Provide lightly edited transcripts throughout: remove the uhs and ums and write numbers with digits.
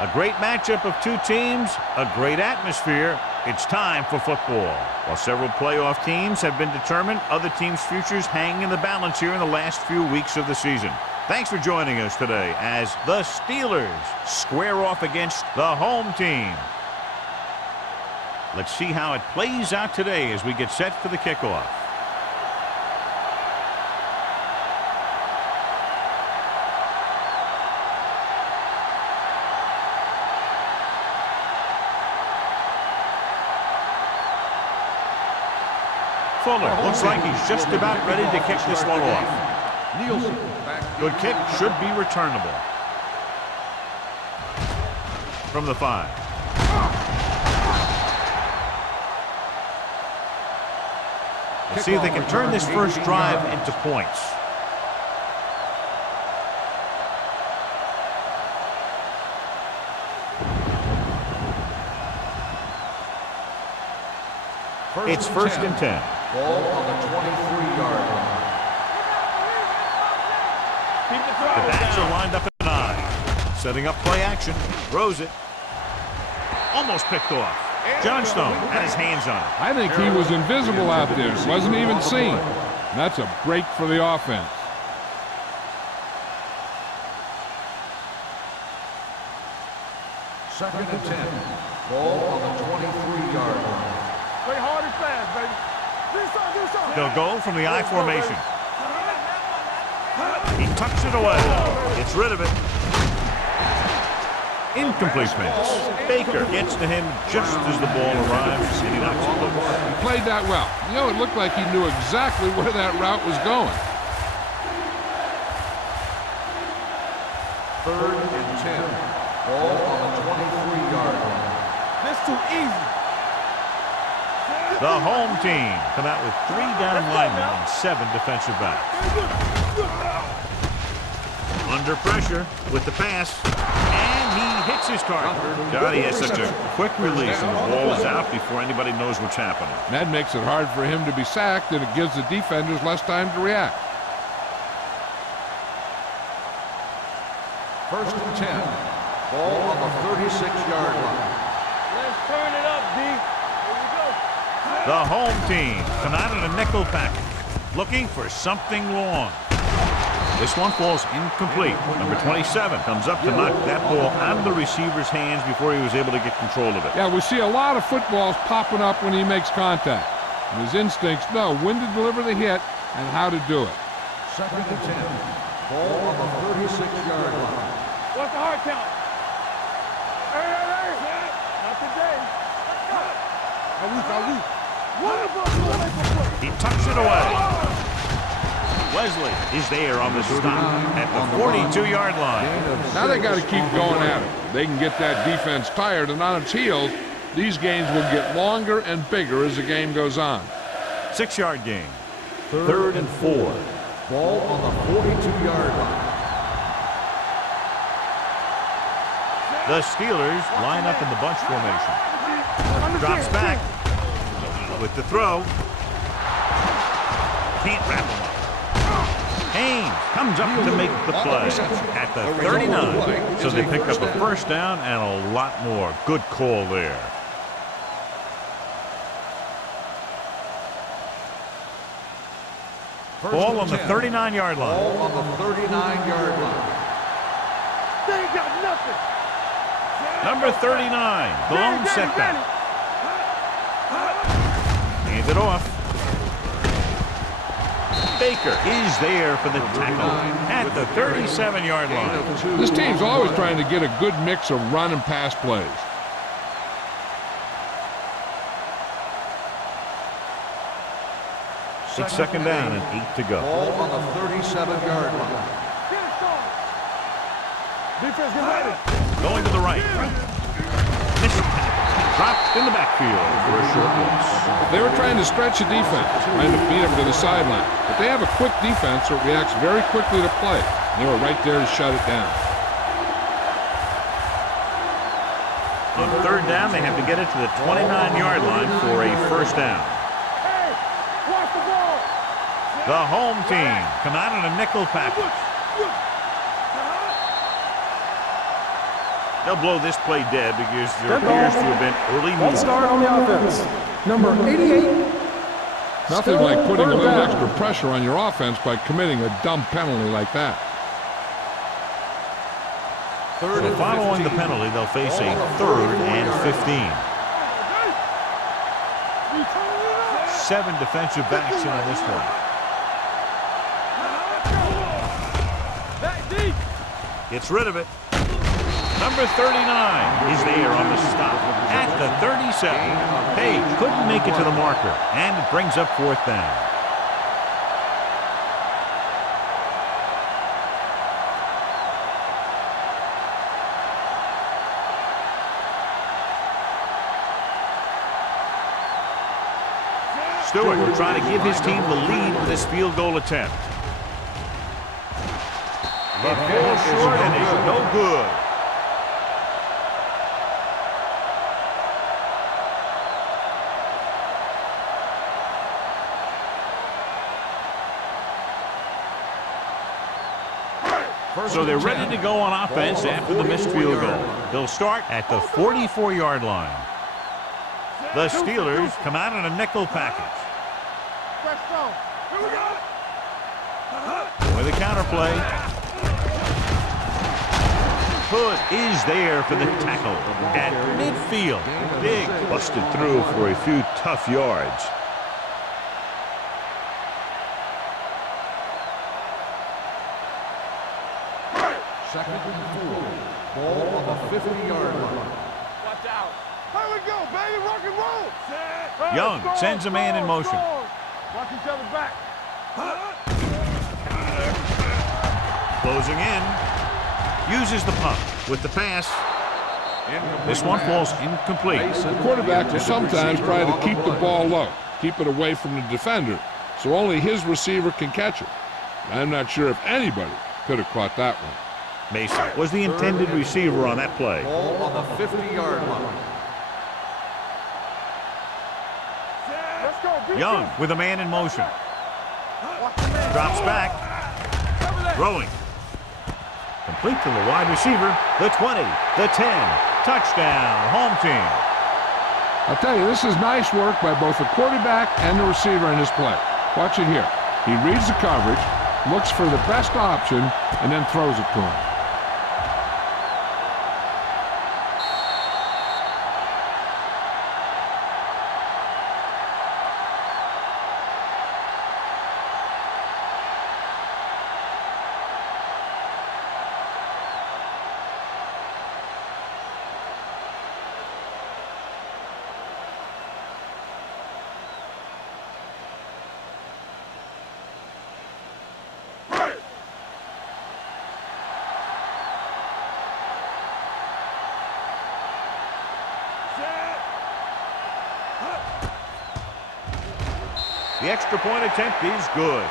A great matchup of two teams, a great atmosphere. It's time for football. While several playoff teams have been determined, other teams' futures hang in the balance here in the last few weeks of the season. Thanks for joining us today as the Steelers square off against the home team. Let's see how it plays out today as we get set for the kickoff. Fuller looks like he's just about ready to kick this one off. Nielsen. Good kick, should be returnable. From the 5. Let's see if they can turn this first drive into points. It's first and 10. Ball on the 23-yard line. The backs are lined up at 9. Setting up play action. Throws it. Almost picked off. Johnstone had his hands on it. I think he was invisible out there. Wasn't even seen. That's a break for the offense. Second and 10. Ball on the 23-yard line. Play hard and fast, baby. They'll go from the I formation. He tucks it away. Gets rid of it. Incomplete pass. Baker gets to him just as the ball arrives, and he knocks it loose. He played that well. You know, it looked like he knew exactly where that route was going. Third and 10. Ball on the 23-yard line. That's too easy. The home team come out with 3 down linemen and 7 defensive backs. Under pressure with the pass, and he hits his target. God, he has such a quick release, and the ball is out before anybody knows what's happening. That makes it hard for him to be sacked, and it gives the defenders less time to react. First and 10. Ball on the 36-yard line. Let's turn it up, D. The home team come out in a nickel package, looking for something long. This one falls incomplete. Number 27 comes up to knock that ball out of the receiver's hands before he was able to get control of it. Yeah, we see a lot of footballs popping up when he makes contact. And his instincts know when to deliver the hit and how to do it. Second and 10. Ball on the 36-yard line. What's the hard count? Hey. Not today. He tucks it away. Wesley is there on the stop at the 42-yard line. Now they got to keep going at it. They can get that defense tired and on its heels. These games will get longer and bigger as the game goes on. 6-yard gain. Third and 4. Ball on the 42-yard line. The Steelers line up in the bunch formation. Drops back with the throw. Can't wrap him up. Haynes comes up to make the play at the 39. So they pick up a first down and a lot more. Good call there. Ball on the 39-yard line. Ball on the 39-yard line. They ain't got nothing. Number 39, the lone setback. Hands it off. Baker is there for the tackle at the 37-yard line. This team's always trying to get a good mix of run and pass plays. It's second down and 8 to go. Ball on the 37-yard line. Get it started. Defense, get ready. Going to the right. Missed tackle. Dropped in the backfield for a short loss. They were trying to stretch the defense, trying to beat them to the sideline. But they have a quick defense that reacts very quickly to play. They were right there to shut it down. On third down, they have to get it to the 29-yard line for a first down. Hey, watch the ball. The home team come out in a nickel package. They'll blow this play dead because there appears to have been early movement. Start on the offense. Number 88. Nothing like putting a little extra pressure on your offense by committing a dumb penalty like that. So following the penalty, they'll face a 3rd and 15. 7 defensive backs in on this one. Gets rid of it. Number 39 is there on the stop at the 37. Page couldn't make it to the marker, and it brings up 4th down. Stewart will try to give his team the lead with this field goal attempt. It falls short and is no good. So they're ready to go on offense after the missed field goal. They'll start at the 44-yard line. The Steelers come out in a nickel package. With a counterplay. Hood is there for the tackle at midfield. Big busted through for a few tough yards. Second and 4. Ball on the 50-yard line. Watch out. Here we go, baby. Rock and roll. Young sends a man in motion. Watch each other back. Closing in. Uses the pump with the pass. This one falls incomplete. The quarterback will sometimes try to keep the ball low, keep it away from the defender, so only his receiver can catch it. I'm not sure if anybody could have caught that one. Mason was the intended receiver on that play. Ball on the 50-yard line. Let's go. Young with a man in motion. Drops back. Throwing. Complete to the wide receiver. The 20, the 10. Touchdown, home team. I'll tell you, this is nice work by both the quarterback and the receiver in this play. Watch it here. He reads the coverage, looks for the best option, and then throws it to him. The extra point attempt is good.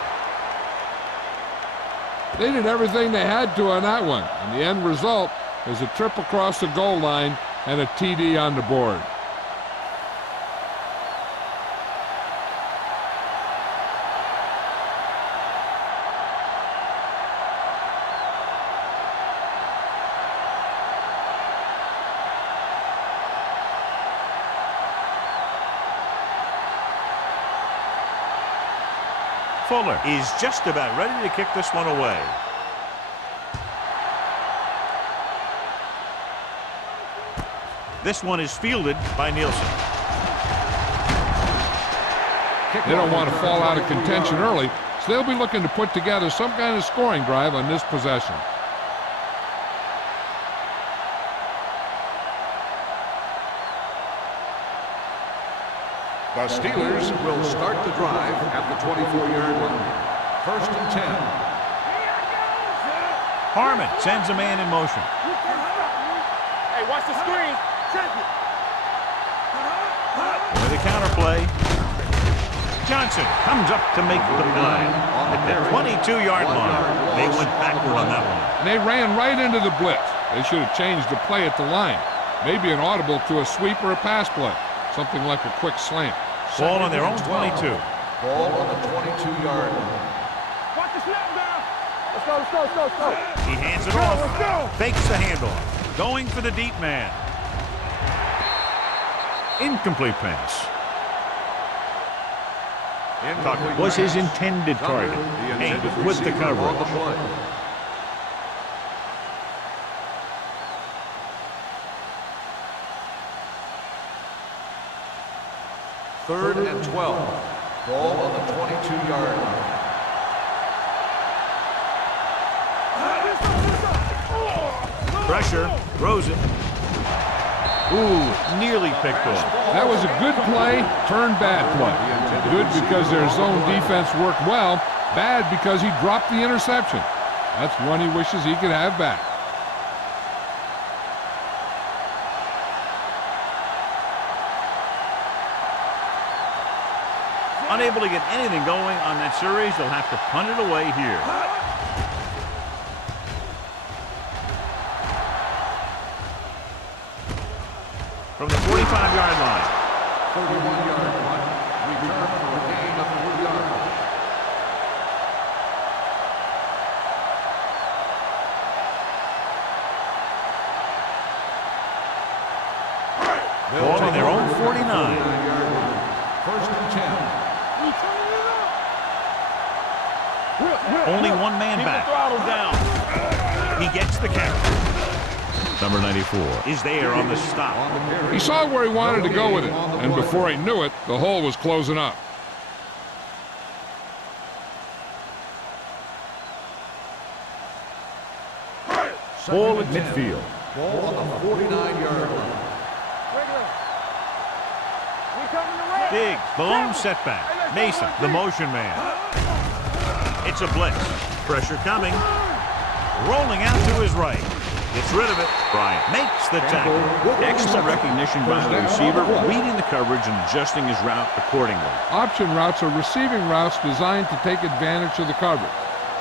They did everything they had to on that one, and the end result is a trip across the goal line and a TD on the board. Fuller is just about ready to kick this one away. This one is fielded by Nielsen. They don't want to fall out of contention early, so they'll be looking to put together some kind of scoring drive on this possession. The Steelers will start the drive at the 24-yard line. First and 10. Harmon sends a man in motion. Hey, watch the screen. Check it. With the counterplay. Johnson comes up to make the play. At the 22-yard line. They went backward on that one. And they ran right into the blitz. They should have changed the play at the line. Maybe an audible to a sweep or a pass play. Something like a quick slant. Ball on their own 22. Ball on the 22-yard line. Watch the snap now. Let's go, let's go, let's go, let's go. He hands it Let's off. go. Fakes the handoff. Going for the deep man. Incomplete pass. Tucker was his intended target. Hayes with the coverage. Third and 12. Ball on the 22-yard line. Pressure. Throws it. Ooh, nearly picked off. That was a good play, turned bad play. Good because their zone defense worked well. Bad because he dropped the interception. That's one he wishes he could have back. Unable to get anything going on that series, they'll have to punt it away here. From the 45-yard line. 31-yard line. Return for a gain of 3 yards. Ball on their own 49. First and 10. Only one man back. Throttle down. He gets the carry. Number 94 is there on the stop. He saw where he wanted to go with it, and before he knew it, the hole was closing up. Ball at midfield. Ball on the 49-yard line. We coming to red. Big, the lone setback. Mason, the motion man. It's a blitz. Pressure coming. Rolling out to his right. Gets rid of it. Bryant makes the tackle. Excellent recognition by the receiver, reading the coverage and adjusting his route accordingly. Option routes are receiving routes designed to take advantage of the coverage.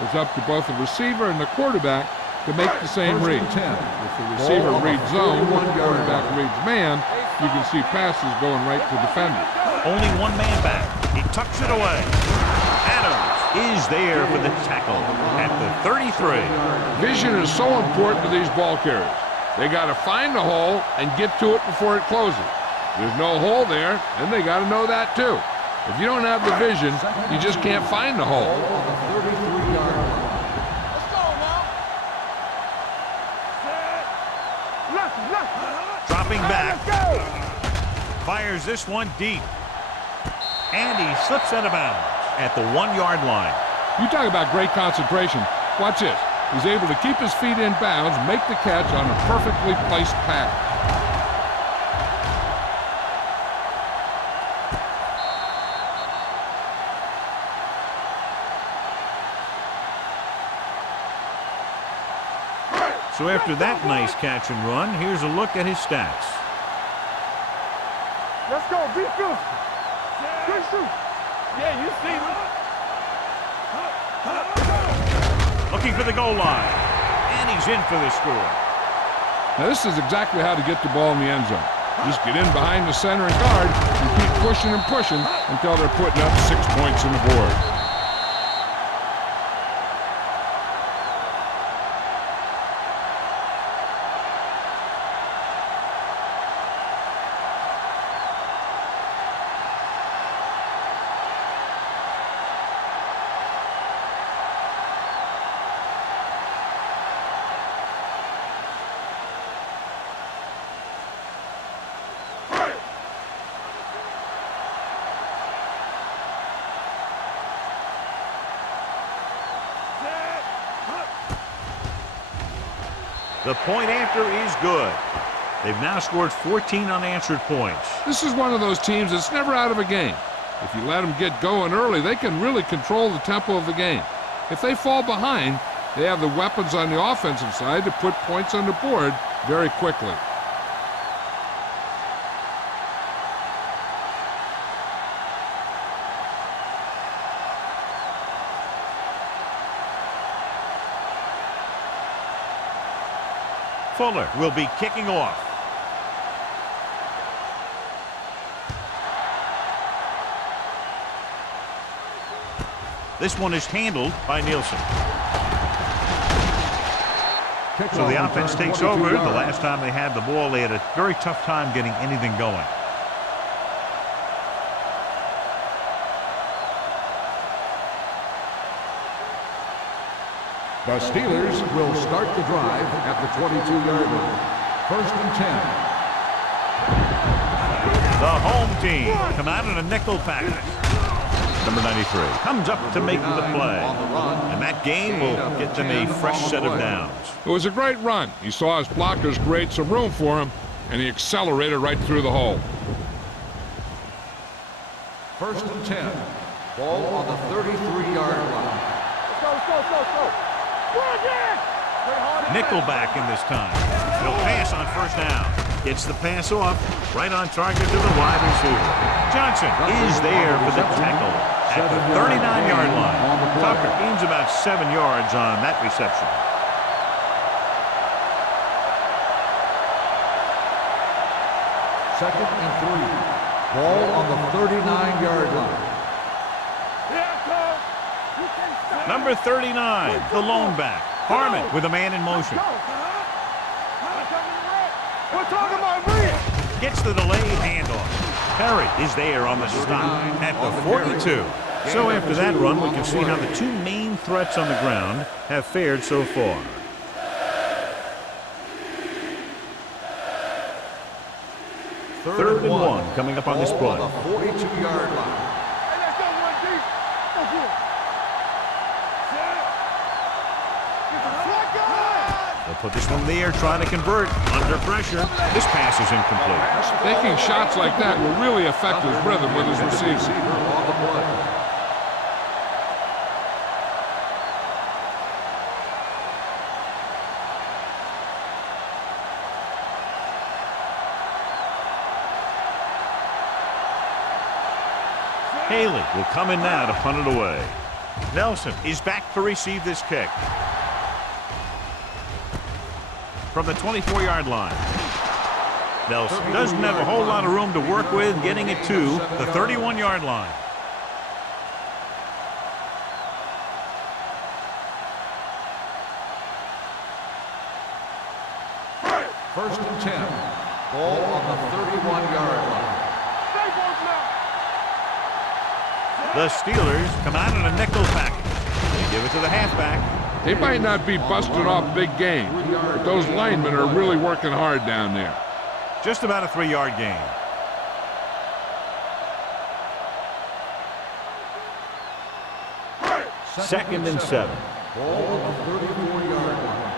It's up to both the receiver and the quarterback to make the same read. If the receiver reads zone, the quarterback reads man, you can see passes going right to defenders. Only one man back. He tucks it away. Adams is there for the tackle at the 33. Vision is so important to these ball carriers. They got to find the hole and get to it before it closes. There's no hole there, and they got to know that too. If you don't have the vision, you just can't find the hole. Dropping back. Fires this one deep. And he slips out of bounds at the 1-yard line. You talk about great concentration. Watch this. He's able to keep his feet in bounds, make the catch on a perfectly placed pass. So after that nice catch and run, here's a look at his stats. Let's go. Be good. Good shoot. Yeah, you see me. Looking for the goal line. And he's in for the score. Now this is exactly how to get the ball in the end zone. Just get in behind the center and guard and keep pushing and pushing until they're putting up 6 points on the board. The point after is good. They've now scored 14 unanswered points. This is one of those teams that's never out of a game. If you let them get going early, they can really control the tempo of the game. If they fall behind, they have the weapons on the offensive side to put points on the board very quickly. Fuller will be kicking off. This one is handled by Nielsen. So the offense takes over. The last time they had the ball, they had a very tough time getting anything going. The Steelers will start the drive at the 22-yard line. 1st and 10. The home team come out in a nickel package. Number 93 comes up to make the play. And that gain will get them a fresh set of downs. It was a great run. He saw his blockers create some room for him, and he accelerated right through the hole. 1st and 10. Ball on the 33-yard line. Go. Nickelback in this time. He'll pass on 1st down. Gets the pass off. Right on target to the wide receiver. Johnson is there for the tackle at the 39-yard line. Tucker gains about 7 yards on that reception. Second and 3. Ball on the 39-yard line. Number 39, the lone back. Harmon with a man in motion. We're talking about Reed. Gets the delayed handoff. Perry is there on the stop at the 42. So after that run, we can see how the two main threats on the ground have fared so far. Third and 1 coming up on this play. On the 42-yard line. They'll put this one there, trying to convert under pressure. This pass is incomplete. Taking shots like that will really affect his rhythm with his receiver. On the play. Haley will come in now to punt it away. Nelson is back to receive this kick. From the 24-yard line. Nelson doesn't have a whole lot of room to work with, getting it to the 31-yard line. First and 10. Ball on the 31-yard line. The Steelers come out in a nickel package. They give it to the halfback. They might not be busting off big gain, but those linemen are really working hard down there. Just about a 3-yard gain. Second and 7. Ball on the 34-yard line.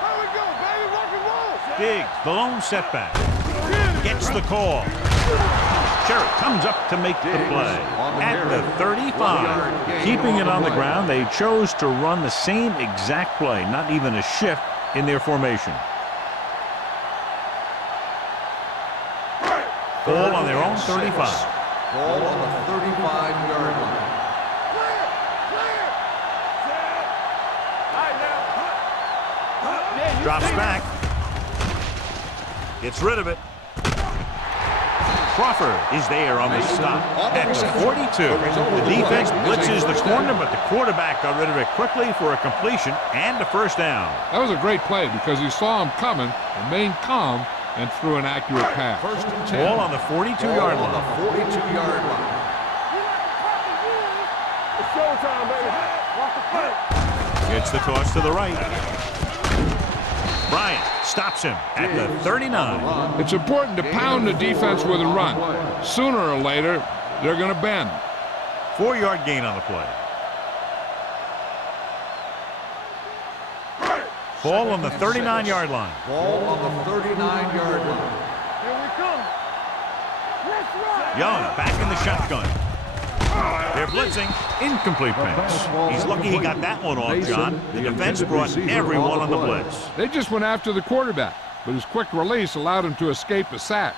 Here we go, baby, rock and roll. Diggs, the lone setback. Gets the call. Sherry comes up to make the play at the 35. Keeping it on the ground, they chose to run the same exact play, not even a shift in their formation. Ball on their own 35. Ball on the 35-yard line. Drops back. Gets rid of it. Crawford is there on the stop at the 42. The defense blitzes the corner, but the quarterback got rid of it quickly for a completion and a first down. That was a great play because he saw him coming, remained calm, and threw an accurate pass. First and 10. Ball on the 42-yard Ball on line. the 42-yard line. It's showtime, baby. Watch the play. Gets the toss to the right. Bryant stops him at the 39. It's important to pound the defense with a run. Sooner or later, they're going to bend. 4-yard gain on the play. Ball on the 39-yard line. Ball on the 39-yard line. Here we come. Let's run. Young back in the shotgun. They're blitzing. Incomplete pass. He's lucky he got that one off, John. The defense brought everyone on the blitz. They just went after the quarterback, but his quick release allowed him to escape a sack.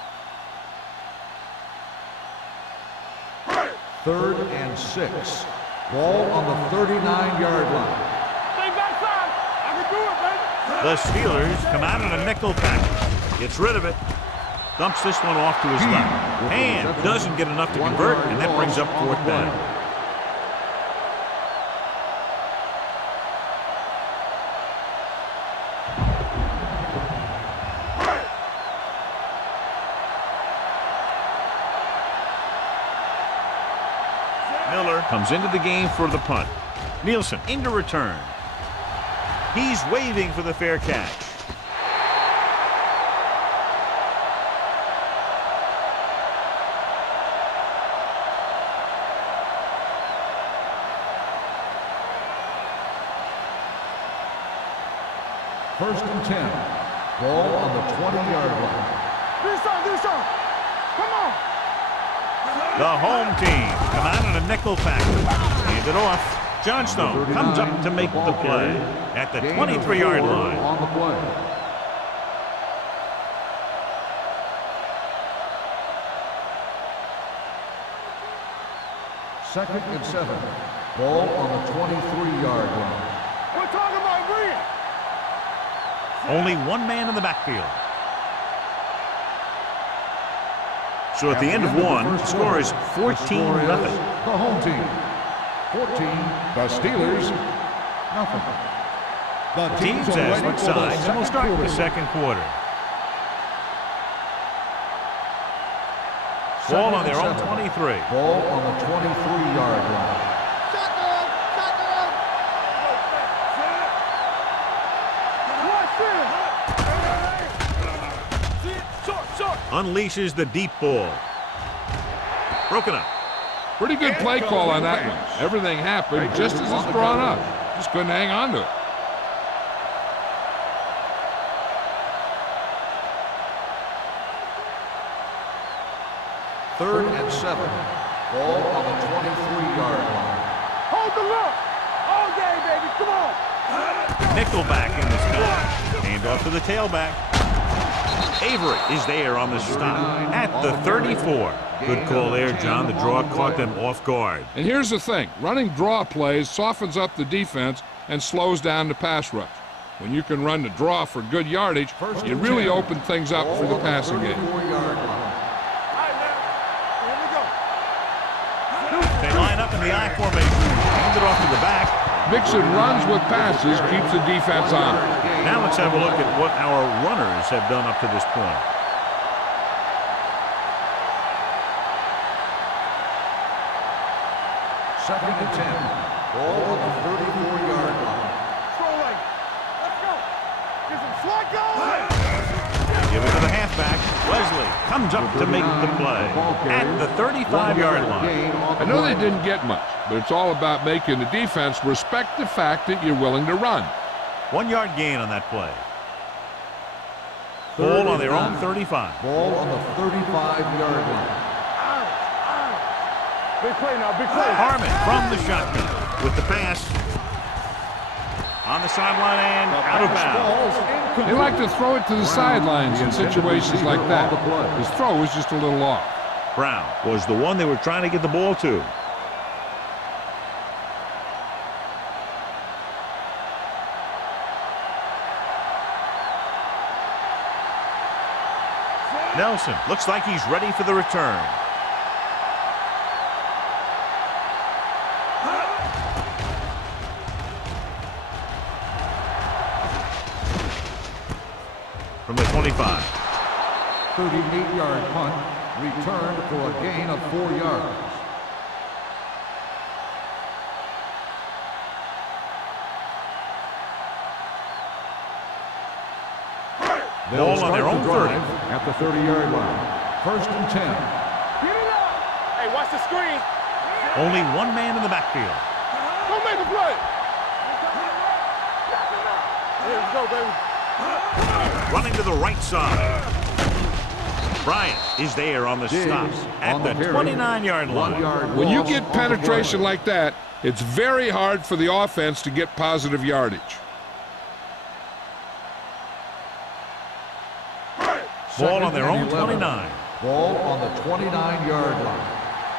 3rd and 6. Ball on the 39-yard line. Stay backside. I can do it, baby. The Steelers come out in a nickel package. Gets rid of it. Dumps this one off to his left. And doesn't get enough to convert, and that brings up 4th down. Miller comes into the game for the punt. Nielsen into return. He's waving for the fair catch. First and 10. Ball on the 20-yard line. Do some. Come on. The home team come out in a nickel package. Hand it off. Johnstone comes up to make the play at the 23-yard line. On the play. Second and 7. Ball on the 23-yard line. We're talking about Reed. Only one man in the backfield. So at the end of one, the score is 14-0. The home team. 14. The Steelers. Nothing. The teams have switched sides, and we'll start the second quarter. Ball on their own 23. Ball on the 23-yard line. Unleashes the deep ball. Broken up. Pretty good play call on that one. Everything happened just as it's drawn up. Just couldn't hang on to it. Third and 7. Ball on the 23-yard line. Hold the look. All day, baby. Come on. Nickelback in this time. Hand off to the tailback. Avery is there on the stop at the 34. Good call there, John. The draw caught them off guard. And here's the thing. Running draw plays softens up the defense and slows down the pass rush. When you can run the draw for good yardage, you really open things up for the passing game. They line up in the I formation. Hand it off to the back. Mixon runs with passes, keeps the defense on. Now let's have a look at what our runners have done up to this point. Second and 10. Ball on the 34-yard line. Throw lane. Let's go. Get some slot going. Give it to the halfback. Wesley comes up to make the play at the 35-yard line. I know they didn't get much, but it's all about making the defense respect the fact that you're willing to run. 1 yard gain on that play. Ball on their own 35. Ball on the 35-yard line. Big play now, big play. Harmon from the shotgun with the pass. On the sideline and out of bounds. They like to throw it to the sidelines in situations like that. His throw was just a little off. Brown was the one they were trying to get the ball to. Nelson looks like he's ready for the return. From the 25. 38-yard punt, returned for a gain of 4 yards. Ball on their own 30. At the 30-yard line. First and 10. Get it up. Hey, watch the screen. Only one man in the backfield. Go make the play. Here we go, baby. Running to the right side. Bryant is there on the stop at the 29-yard line. When you get penetration like that, it's very hard for the offense to get positive yardage. Ball on their own 29. Ball on the 29-yard line.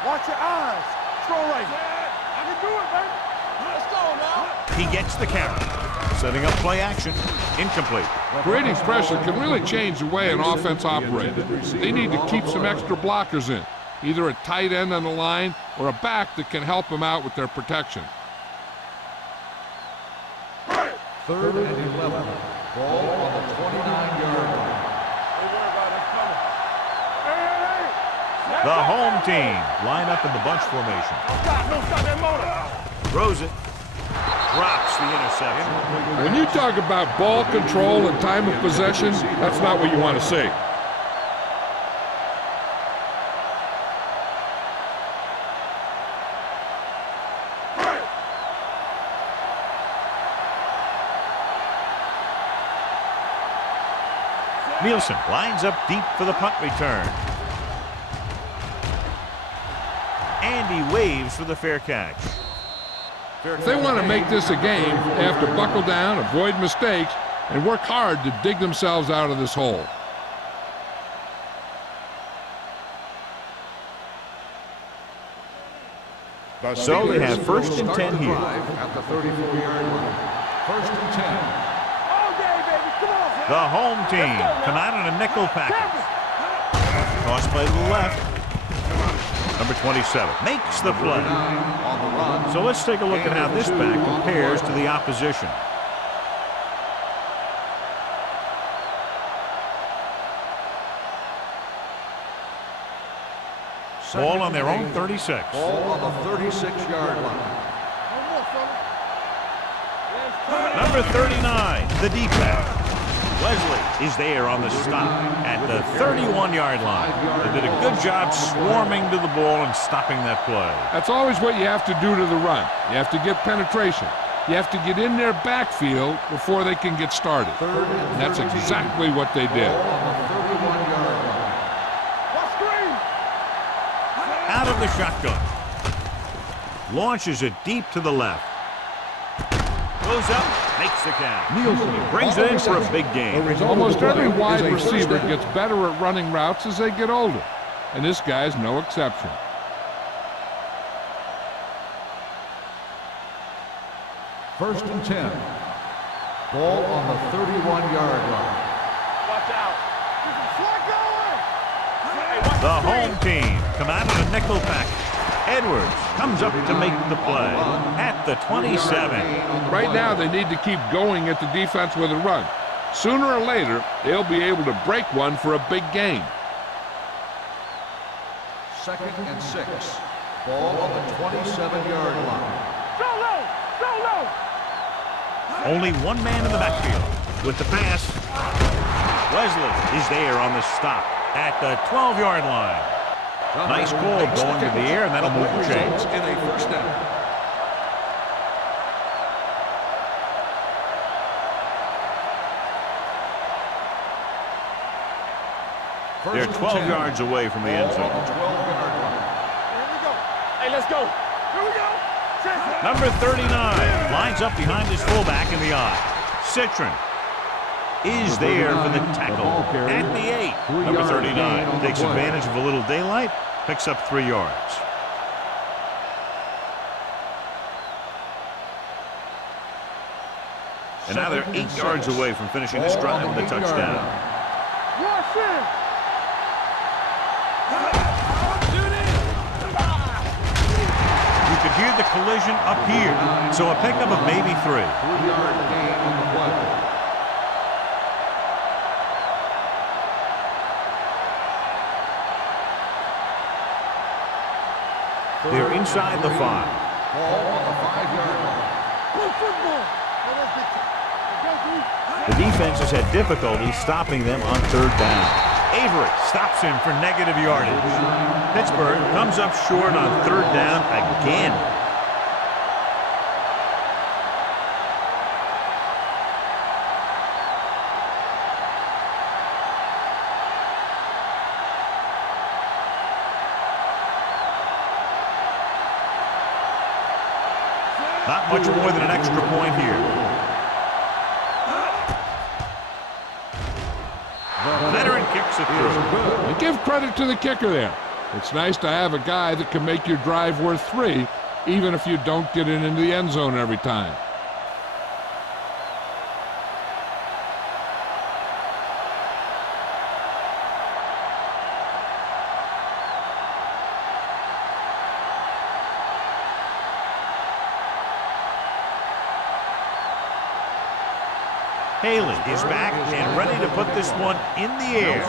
Watch your eyes. Throw right. I can do it, baby. Let's go now. He gets the carry. Setting up play action. Incomplete. Creating pressure can really change the way an offense operates. They need to keep some extra blockers in, either a tight end on the line or a back that can help them out with their protection. 3rd and 11. Ball on the 29-yard line. Don't worry about it. It's coming. Hey. The home team line up in the bunch formation. Don't stop that motor. Throws it. Drops the interception. When you talk about ball control and time of possession, that's not what you want to see. Nielsen lines up deep for the punt return. And he waves for the fair catch. If they want to make this a game, they have to buckle down, avoid mistakes, and work hard to dig themselves out of this hole. So they have 1st and 10 here. At the 34-yard line. 1st and 10. All day, baby. Come on. The home team come out in a nickel package. Toss play to the left. Number 27 makes the play. On the run. So let's take a look at how this back compares to the opposition. Ball on their own 36. Ball on the 36-yard line. Number 39, the defense. Wesley is there on the stop at the 31-yard line. They did a good job swarming to the ball and stopping that play. That's always what you have to do to the run. You have to get penetration. You have to get in their backfield before they can get started. And that's exactly what they did. Ball on the 31-yard line. Out of the shotgun. Launches it deep to the left. Goes up, makes the catch. Nielsen brings it in for a big game. Almost every wide receiver gets better at running routes as they get older, and this guy's no exception. First and 10. Ball on the 31-yard line. Watch out. The home team come out in a nickel package. Edwards comes up to make the play at the 27. Right now, they need to keep going at the defense with a run. Sooner or later, they'll be able to break one for a big gain. 2nd and 6. Ball on the 27-yard line. Go low. Go low. Only one man in the backfield with the pass. Wesley is there on the stop at the 12-yard line. Nice call going to the air, and that'll move the chains. In a first down. They're 12 yards away from the end zone. 12-yard line. Here we go. Hey, let's go. Here we go. Number 39 lines up behind his fullback in the I. Citron is there for the tackle at the 8. Number 39 takes advantage of a little daylight, picks up 3 yards. And now they're 8 yards away from finishing this drive with a touchdown. Rush in. You could hear the collision up here, so a pickup of maybe 3. 3-yard gain on the play. They're inside the 5. Ball on the 5-yard line. The defense has had difficulty stopping them on 3rd down. Avery stops him for negative yardage. Pittsburgh comes up short on 3rd down again. Not much more than an extra point here. The veteran kicks it through. And give credit to the kicker there. It's nice to have a guy that can make your drive worth 3 even if you don't get it into the end zone every time. Haley is back and ready to put this one in the air.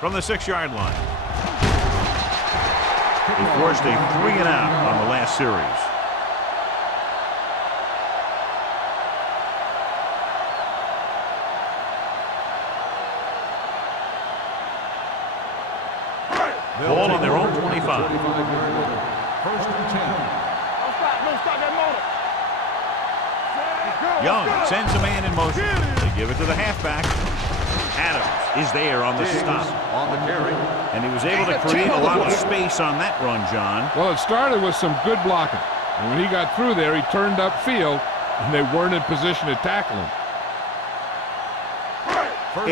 From the 6-yard line. He forced a 3-and-out on the last series. Ball on their own 25. First and 10. Don't stop that motor. Young sends a man in motion. They give it to the halfback. Adams is there on the stop. On the carry. And he was able to create a lot of space on that run, John. Well, it started with some good blocking. And when he got through there, he turned upfield, and they weren't in position to tackle him.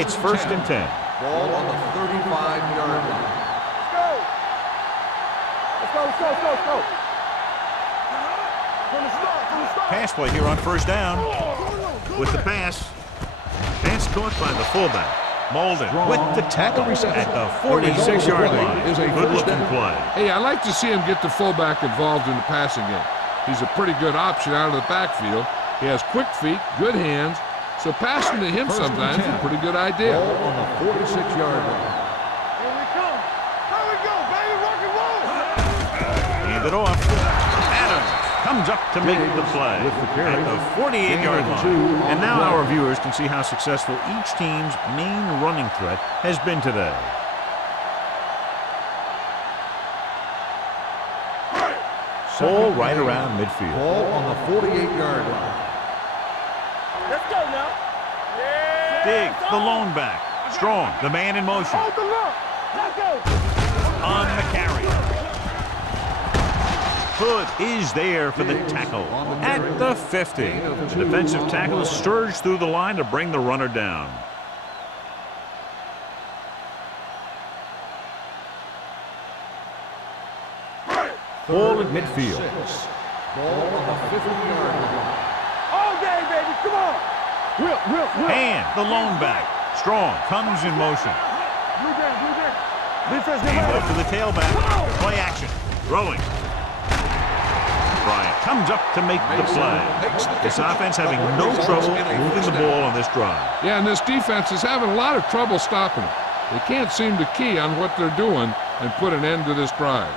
It's first and 10. Ball on the 35-yard line. Let's go. Let's go. From the start. Pass play here on first down. With the pass. Pass caught by the fullback. Molden with the tackle at the 46-yard line. Good looking play. Hey, I like to see him get the fullback involved in the passing game. He's a pretty good option out of the backfield. He has quick feet, good hands, so passing to him sometimes is a pretty good idea. Ball on the 46-yard line. Here we come. Here we go, baby. Rock and roll. Hand it off. Adams comes up to make the play at the 48-yard line. And now our viewers can see how successful each team's main running threat has been today. Ball right around midfield. Ball on the 48-yard line. Let's go now. Yeah. Diggs, the lone back. Strong, the man in motion. Hold the look. Let's go. On the carry. Hood is there for the tackle at the 50. The defensive tackle surged through the line to bring the runner down. Ball at midfield. Ball on the 50-yard line. All day, baby. Come on. Will. And the lone back. Strong comes in motion. Blue down. Defense, get Hand ready. up to the tailback. Play action. Throwing. Bryant comes up to make the play. This offense having no trouble moving the ball on this drive. Yeah, and this defense is having a lot of trouble stopping him. They can't seem to key on what they're doing and put an end to this drive.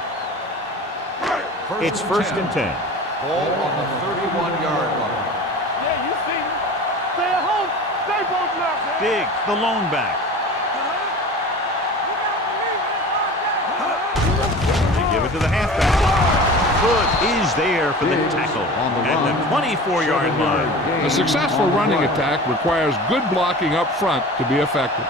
It's first and 10. Ball on the 31-yard line. Yeah, you see me. Stay at home. Stay both now. Diggs, the lone back. They give it to the halfback. Hood is there for the tackle at the 24-yard line. A successful running attack requires good blocking up front to be effective.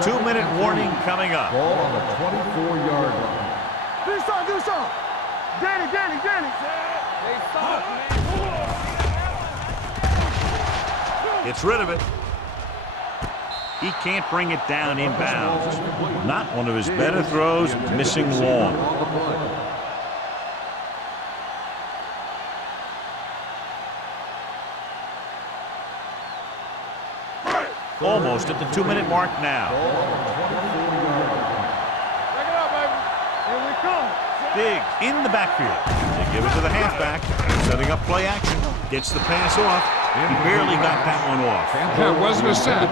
Two-minute warning coming up. Ball on the 24-yard line. Do something. Danny. They stop, man. Gets rid of it. He can't bring it down inbounds. Not one of his better throws, missing long. On the play. Almost at the 2-minute mark now. Ball on the 24-yard line. Check it out, baby. Here we come. Diggs in the backfield. They give it to the halfback. Setting up play action. Gets the pass off. He barely got that one off. Yeah, it wasn't a set.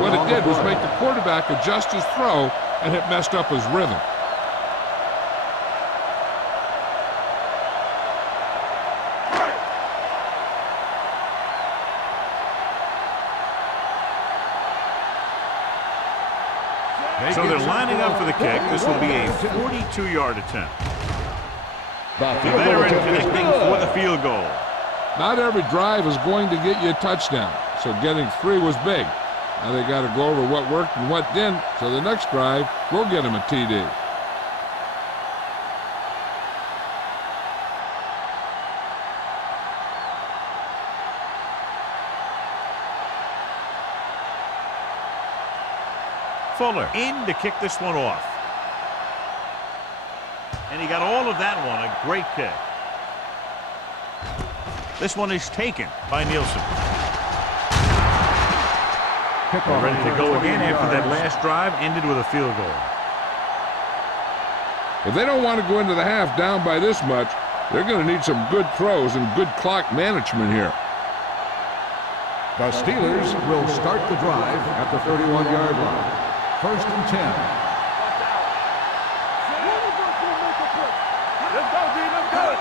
What it did was make the quarterback adjust his throw, and it messed up his rhythm. So they're lining up for the kick. This will be a 42-yard attempt. The veteran connecting for the field goal. Not every drive is going to get you a touchdown, so getting 3 was big. Now they got to go over what worked and what didn't, so the next drive will get him a TD. Fuller in to kick this one off. And he got all of that one. A great kick. This one is taken by Nielsen. They're ready to go again after that last drive ended with a field goal. If they don't want to go into the half down by this much, they're going to need some good throws and good clock management here. The Steelers will start the drive at the 31-yard line. First and 10. Let's go, D. Let's go.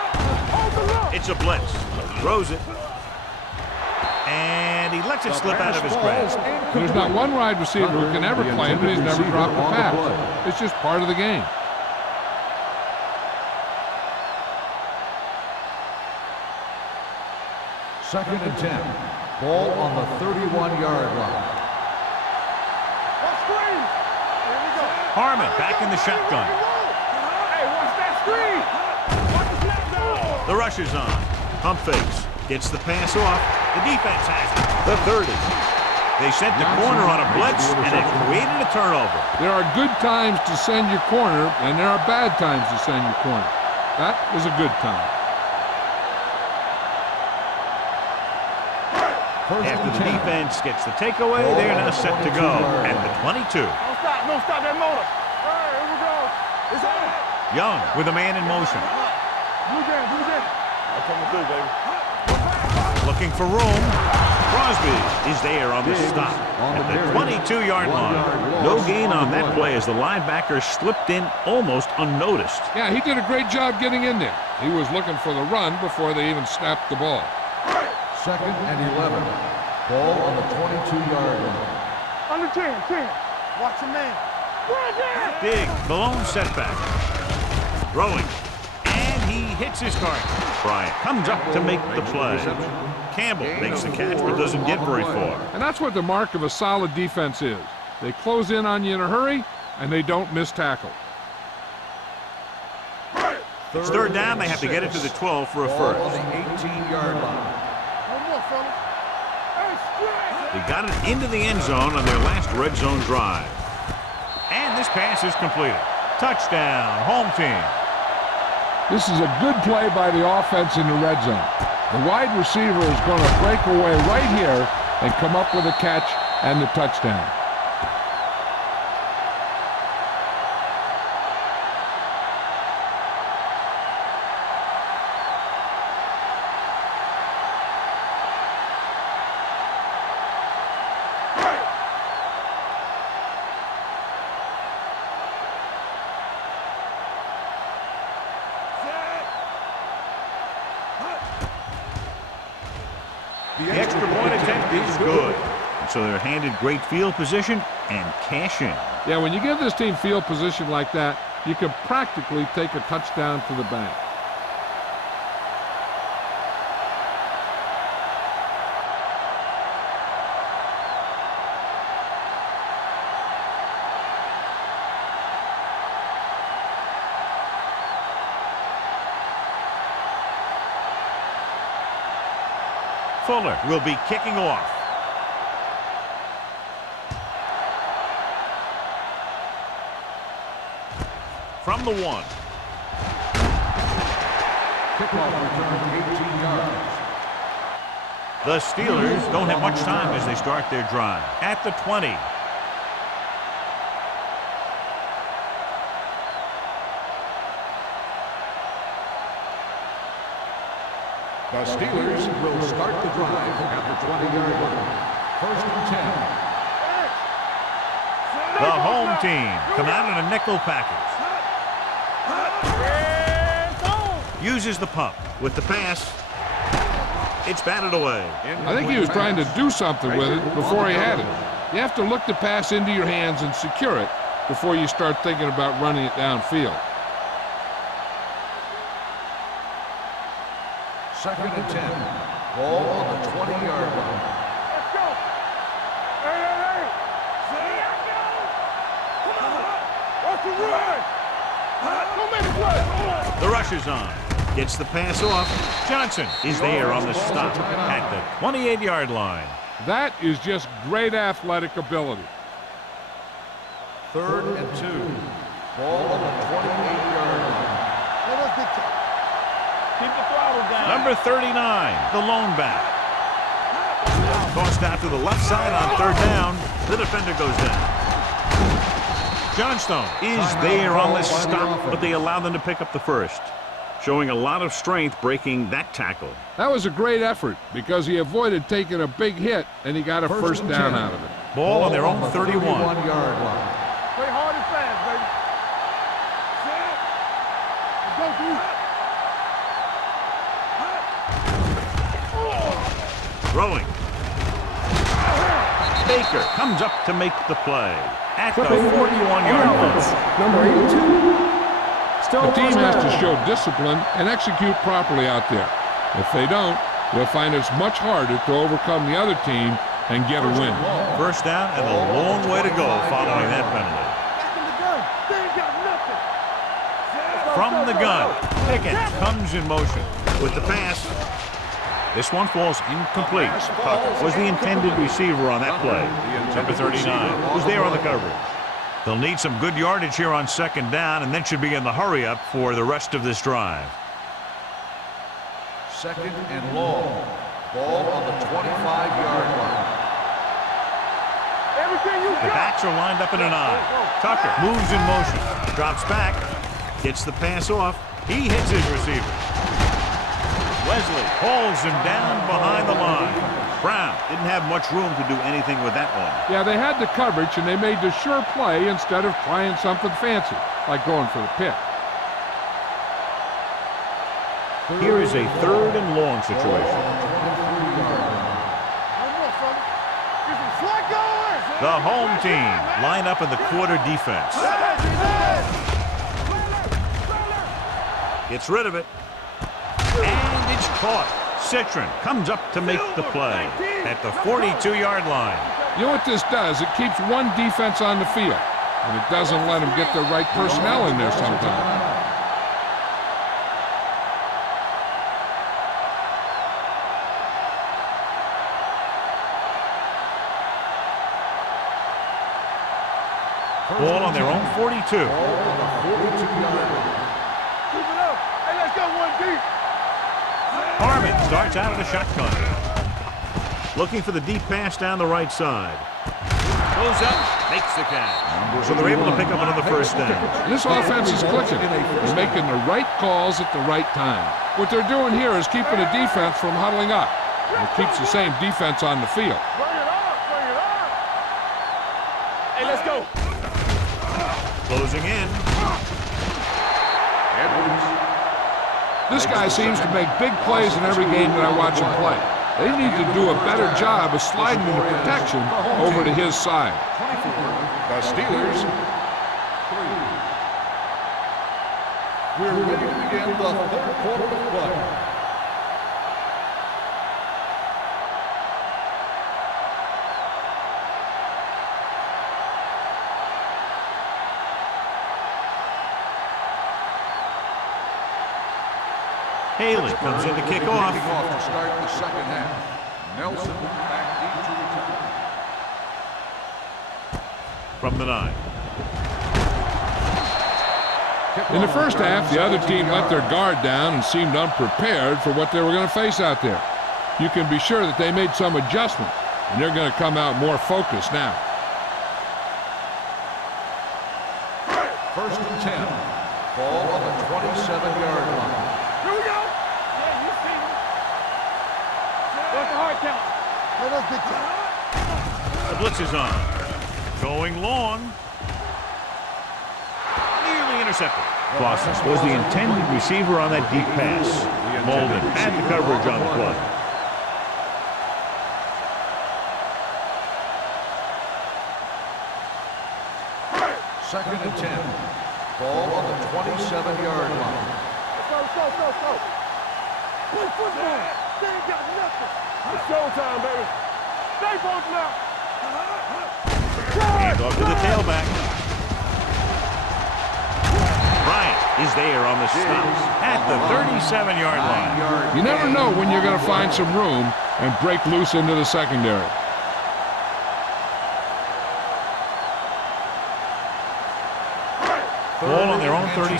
Hold the look. It's a blitz. Throws it. And he lets it slip out of his grasp. There's not one wide receiver who can ever claim that he's never dropped a pass. It's just part of the game. Second and 10. Ball on the 31-yard line. Watch screen. Here we go. Harmon back in the shotgun. Hey, watch that screen. Watch the snap down. The rush is on. Pump fakes. Gets the pass off. The defense has it. The 30. They sent the corner on a blitz, and it created a turnover. There are good times to send your corner, and there are bad times to send your corner. That was a good time. After the defense gets the takeaway, they're now set to go at the 22. Don't stop that motor. All right, here we go. It's on. Young with a man in motion. Do it again. That's coming through, baby. Looking for room. Crosby is there on the stop at the 22-yard line. No gain on that play as the linebacker slipped in almost unnoticed. Yeah, he did a great job getting in there. He was looking for the run before they even snapped the ball. Second and 11. Ball on the 22-yard line. Under 10. Watch the man. Right there. Big Malone setback. Throwing. And he hits his target. Bryant comes up to make the play. Campbell makes the catch but doesn't get very far. And that's what the mark of a solid defense is. They close in on you in a hurry, and they don't miss tackle. It's third down. They have to get it to the 12 for a Ball on first. the 18-yard line. One more, fella. Hey, straight. They got it into the end zone on their last red zone drive. And this pass is completed. Touchdown, home team. This is a good play by the offense in the red zone. The wide receiver is going to break away right here and come up with a catch and the touchdown. The extra point attempt is good. And so they're handed great field position and cash in. Yeah, when you give this team field position like that, you can practically take a touchdown to the bank. Fuller will be kicking off. From the 1. Kickoff return 18 yards. The Steelers don't have much time as they start their drive. At the 20. The Steelers will start the drive at the 20-yard line. First and 10. The home team come out in a nickel package. Uses the pump with the pass. It's batted away. I think he was trying to do something with it before he had it. You have to look the pass into your hands and secure it before you start thinking about running it downfield. Second and 10. Ball on the 20-yard line. Let's go. Hey. Come on. Watch the run. Don't make it play. The rush is on. Gets the pass off. Johnson is there on the stop at the 28-yard line. That is just great athletic ability. 3rd and 2. Ball on the 28-yard line. Keep the throttle down. Number 39, the lone back. Tossed out to the left side on 3rd down. The defender goes down. Johnstone is there on the stop, but they allow them to pick up the first. Showing a lot of strength breaking that tackle. That was a great effort because he avoided taking a big hit and he got a first down out of it. Ball on their own 31. 31-yard line. Play hard and fast, baby. Throwing. Baker comes up to make the play at the 41-yard line. Number 82. The team has to show discipline and execute properly out there. If they don't, they'll find it's much harder to overcome the other team and get a win. First down and a long way to go following that penalty. From the gun, Pickett comes in motion with the pass. This one falls incomplete. Tucker was the intended receiver on that play. Number 39 was there on the coverage. They'll need some good yardage here on 2nd down and then should be in the hurry-up for the rest of this drive. 2nd and long. Ball on the 25-yard line. The backs are lined up in an eye. Tucker moves in motion, drops back, gets the pass off. He hits his receiver. Wesley pulls him down behind the line. Brown didn't have much room to do anything with that one. Yeah, they had the coverage and they made the sure play instead of trying something fancy, like going for the pick. Here is a 3rd and long situation. The home team line up in the quarter defense. Gets rid of it. And it's caught. Citron comes up to make the play at the 42-yard line. You know what this does? It keeps one defense on the field, and it doesn't let them get the right personnel in there sometimes. Ball on their own 42. Keep it up. Hey, let's go 1 deep. Harmon starts out of the shotgun. Looking for the deep pass down the right side. Goes up, makes the catch. So they're able to pick up another first down. This offense is clicking. They're making the right calls at the right time. What they're doing here is keeping the defense from huddling up. And it keeps the same defense on the field. Bring it up, bring it up. Hey, let's go. Closing in. This guy seems to make big plays in every game that I watch him play. They need to do a better job of sliding into protection over to his side. The Steelers. We're ready to begin the 3rd quarter of play. Haley comes in to kick off. To start the 2nd half. Nelson back deep to return. From the 9. In the first half, the other team let their guard down and seemed unprepared for what they were going to face out there. You can be sure that they made some adjustment, and they're going to come out more focused now. 1st and 10. Ball on the 27-yard line. Here we go. Yeah, you see me. What's the hard count? Let us big time. The blitz is on. Going long. Nearly intercepted. Clausen was the intended receiver on that deep pass. Molden had the coverage on the play. Second and 10. Ball on the 27-yard line. Go. Play football. They ain't got nothing. It's showtime, baby. Stay focused now. Hand off to the tailback. Bryant is there on the stop at the 37-yard line. You never know when you're going to find some room and break loose into the secondary. Ball on their own 37.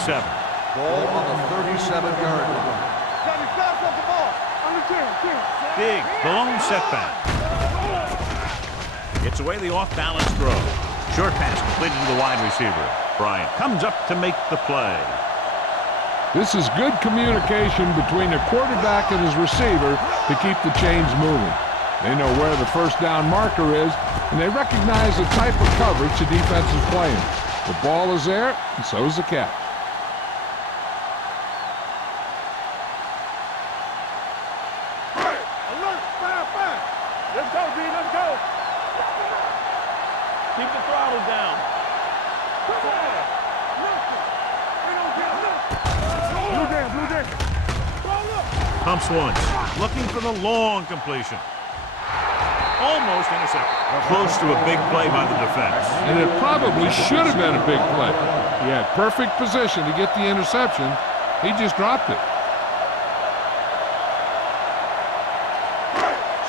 Ball on the 37-yard line. Johnny, fast off the ball. On the 10. Big, the lone setback. Gets away the off-balance throw. Short pass completed to the wide receiver. Bryant comes up to make the play. This is good communication between the quarterback and his receiver to keep the chains moving. They know where the first down marker is, and they recognize the type of coverage the defense is playing. The ball is there, and so is the catch. Alert, fire. Let's go, B, let's go. Keep the throttle down. Blue jam. Pumps once. Looking for the long completion. Almost intercepted. Close to a big play by the defense. And it probably should have been a big play. He had perfect position to get the interception. He just dropped it.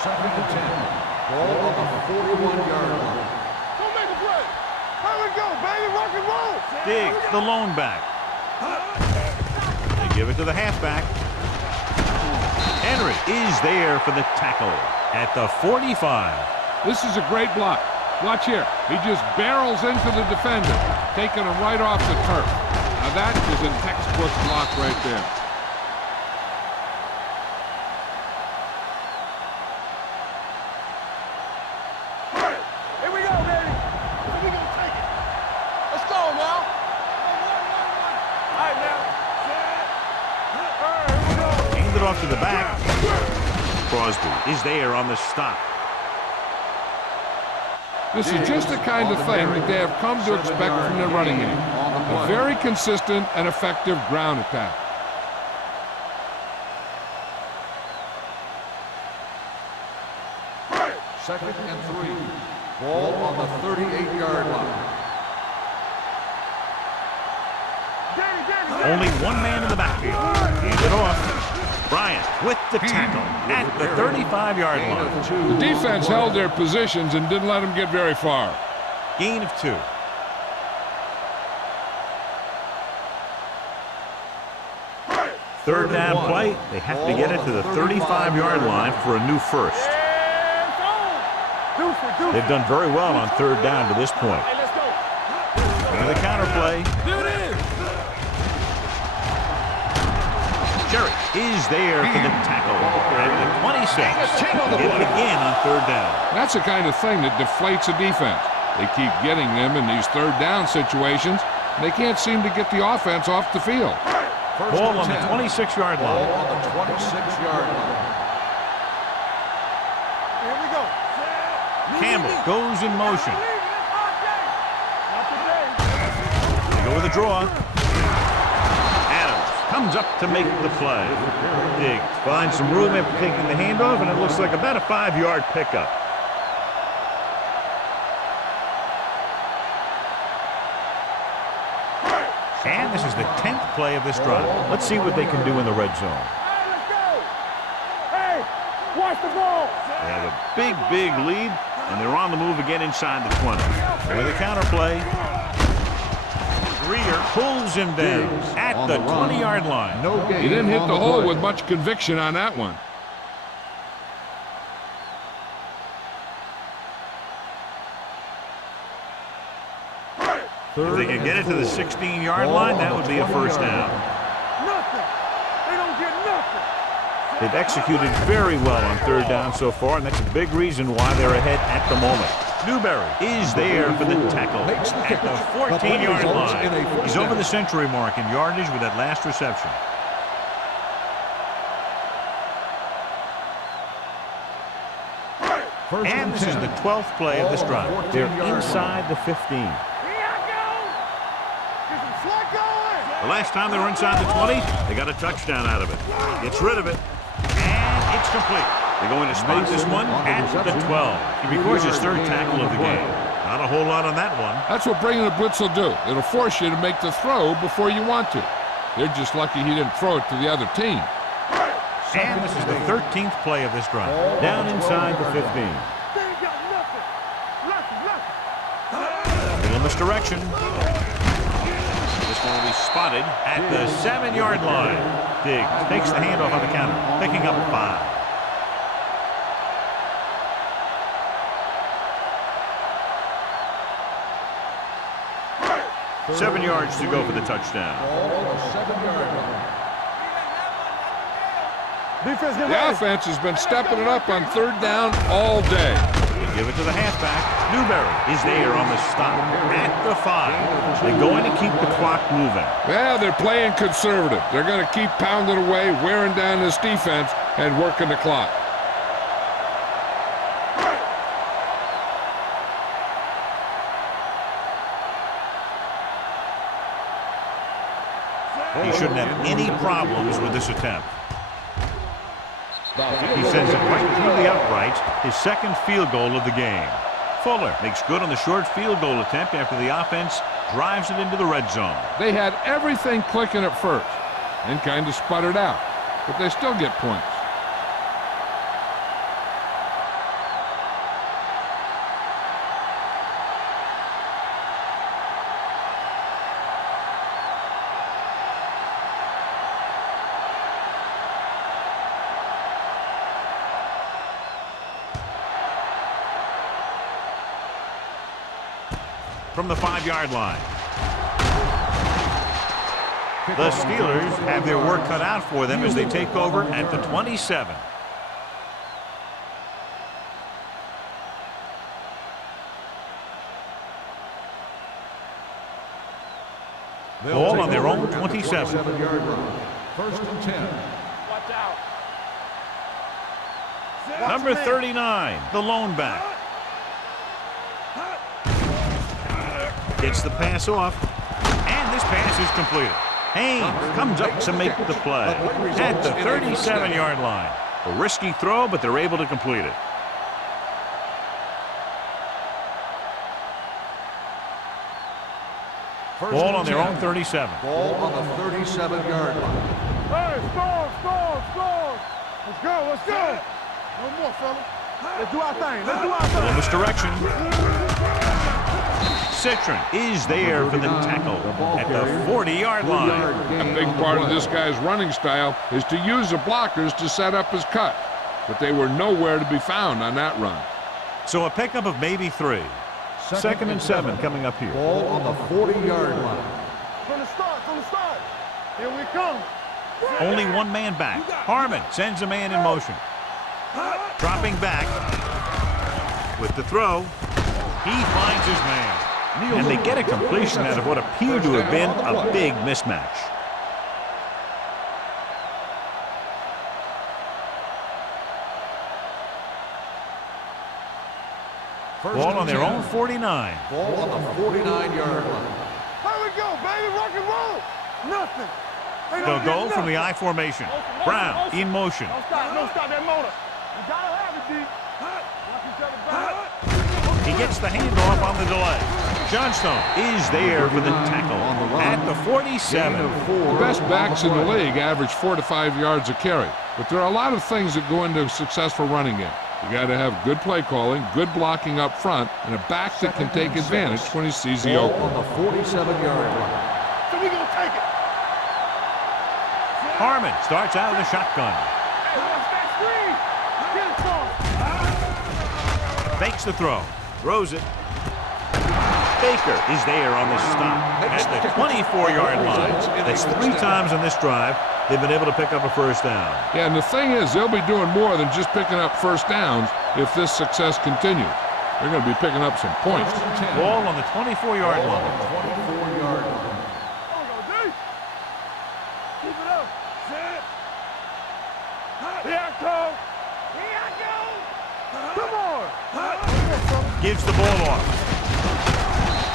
Second and 10. Ball on the 41-yard line. Go make a play. Here we go, baby. Rock and roll. Diggs, the lone back. They give it to the halfback. Henry is there for the tackle at the 45. This is a great block. Watch here. He just barrels into the defender, taking him right off the turf. Now that is a textbook block right there. Here we go, baby. We gonna take it. Let's go now. All right, now. All right, here we go. Hand it off to the back. Crosby is there on the stop. This is just the kind of thing that they have come to expect from their running game. A very consistent and effective ground attack. Second and 3. Ball on the 38-yard line. Only one man in the backfield. Hand it off. Bryant with the tackle at the 35-yard line. The defense held their positions and didn't let them get very far. Gain of 2. Third down play. They have to get it to the 35-yard line for a new first. They've done very well on third down to this point. Hey, let's go. And the counter play. Jerry is there for the tackle at the 26. Get it again on third down. That's the kind of thing that deflates a defense. They keep getting them in these third down situations, and they can't seem to get the offense off the field. Ball on the 26-yard line. Ball on the 26-yard line. Here we go. Campbell goes in motion. They go with a draw. Adams comes up to make the play. Diggs finds some room after taking the handoff, and it looks like about a 5-yard pickup. And this is the 10th play of this drive. Let's see what they can do in the red zone. Hey, let's go. Hey, watch the ball. They have a big lead, and they're on the move again inside the 20. With a counter play. Greer pulls him down at the 20-yard line. No gain. He didn't hit on the hole play. with much conviction on that one. If they can get it to the 16-yard line, that would be a first down. Nothing. They don't get nothing. They've executed very well on third down so far, and that's a big reason why they're ahead at the moment. Newberry is there for the tackle at the 14-yard line. He's over the century mark in yardage with that last reception. And this is the 12th play of this drive. They're inside the 15. Here I go. Get some slack going. The last time they were inside the 20, they got a touchdown out of it. Gets rid of it, and it's complete. They're going to spot this one at the 12. He records his third tackle of the game. Not a whole lot on that one. That's what bringing a blitz will do. It'll force you to make the throw before you want to. They're just lucky he didn't throw it to the other team. And this is the 13th play of this drive. Down inside the 15. They ain't got nothing. Nothing. Little misdirection. This going to be spotted at the 7-yard line. Diggs takes the handoff on the counter, picking up 5. 7 yards to go for the touchdown. The offense has been stepping it up on 3rd down all day. They give it to the halfback. Newberry is there on the stop at the 5. They're going to keep the clock moving. Yeah, they're playing conservative. They're going to keep pounding away, wearing down this defense, and working the clock. He shouldn't have any problems with this attempt. He sends it right through the uprights, his 2nd field goal of the game. Fuller makes good on the short field goal attempt after the offense drives it into the red zone. They had everything clicking at first and kind of sputtered out, but they still get points. From the 5-yard line. The Steelers have their work cut out for them as they take over at the 27. Ball on their own 27. 1st and 10. Watch out. Number 39, the lone back. Gets the pass off, and this pass is completed. Haynes comes up to make the play at the 37-yard line. A risky throw, but they're able to complete it. Ball on their own 37. Ball on the 37-yard line. Hey, score. Let's go. One more, fella. Let's do our thing. Full misdirection. Citron is there for the tackle at the 40-yard line. A big part of this guy's running style is to use the blockers to set up his cut, but they were nowhere to be found on that run. So a pickup of maybe 3. 2nd and 7 coming up here. Ball on the 40-yard line. From the start. Here we come. Only one man back. Harmon sends a man in motion. Dropping back with the throw. He finds his man. And they get a completion out of what appeared to have been a big mismatch. Ball on their own 49. Ball on the 49-yard line. Here we go, baby. Rock and roll. Nothing. They'll go from the I formation. Brown in motion. Don't stop that motor. You gotta have it, D. Watch each other back. He gets the handoff on the delay. Johnstone is there for the tackle at the 47. The best backs in the league average 4 to 5 yards a carry, but there are a lot of things that go into a successful running game. You got to have good play calling, good blocking up front, and a back that can take advantage when he sees the opening. On the 47-yard line. So we gonna take it. Harmon starts out of the shotgun. Hey, watch that screen. Get it, son. Fakes the throw. Throws it. Baker is there on the stop at the 24-yard line. That's 3 times on this drive they've been able to pick up a 1st down. Yeah, and the thing is, they'll be doing more than just picking up 1st downs if this success continues. They're going to be picking up some points. Ball on the 24-yard line. 24-yard line. Keep it up. Set. Here I come. Come on. Gives the ball off.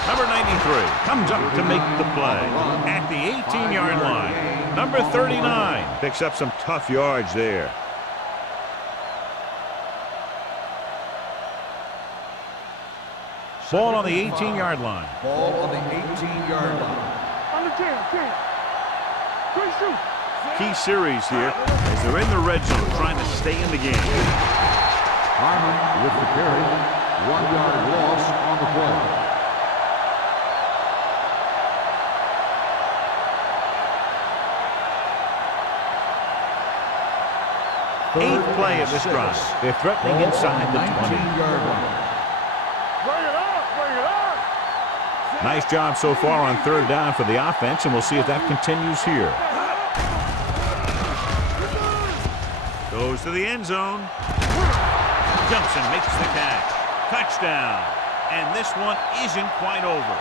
Number 93 comes up to make the play at the 18-yard line. Number 39 picks up some tough yards there. Ball on the 18-yard line. Ball on the 18-yard line. On the 10. Quick shoot. Key series here as they're in the red zone trying to stay in the game. Harmon with the carry. 1-yard loss on the play. 8th play of this drive. They're threatening inside the 20. 19-yard line. Bring it up, bring it up. Nice job so far on 3rd down for the offense, and we'll see if that continues here. Goes to the end zone. Jumps and makes the catch. Touchdown. And this one isn't quite over.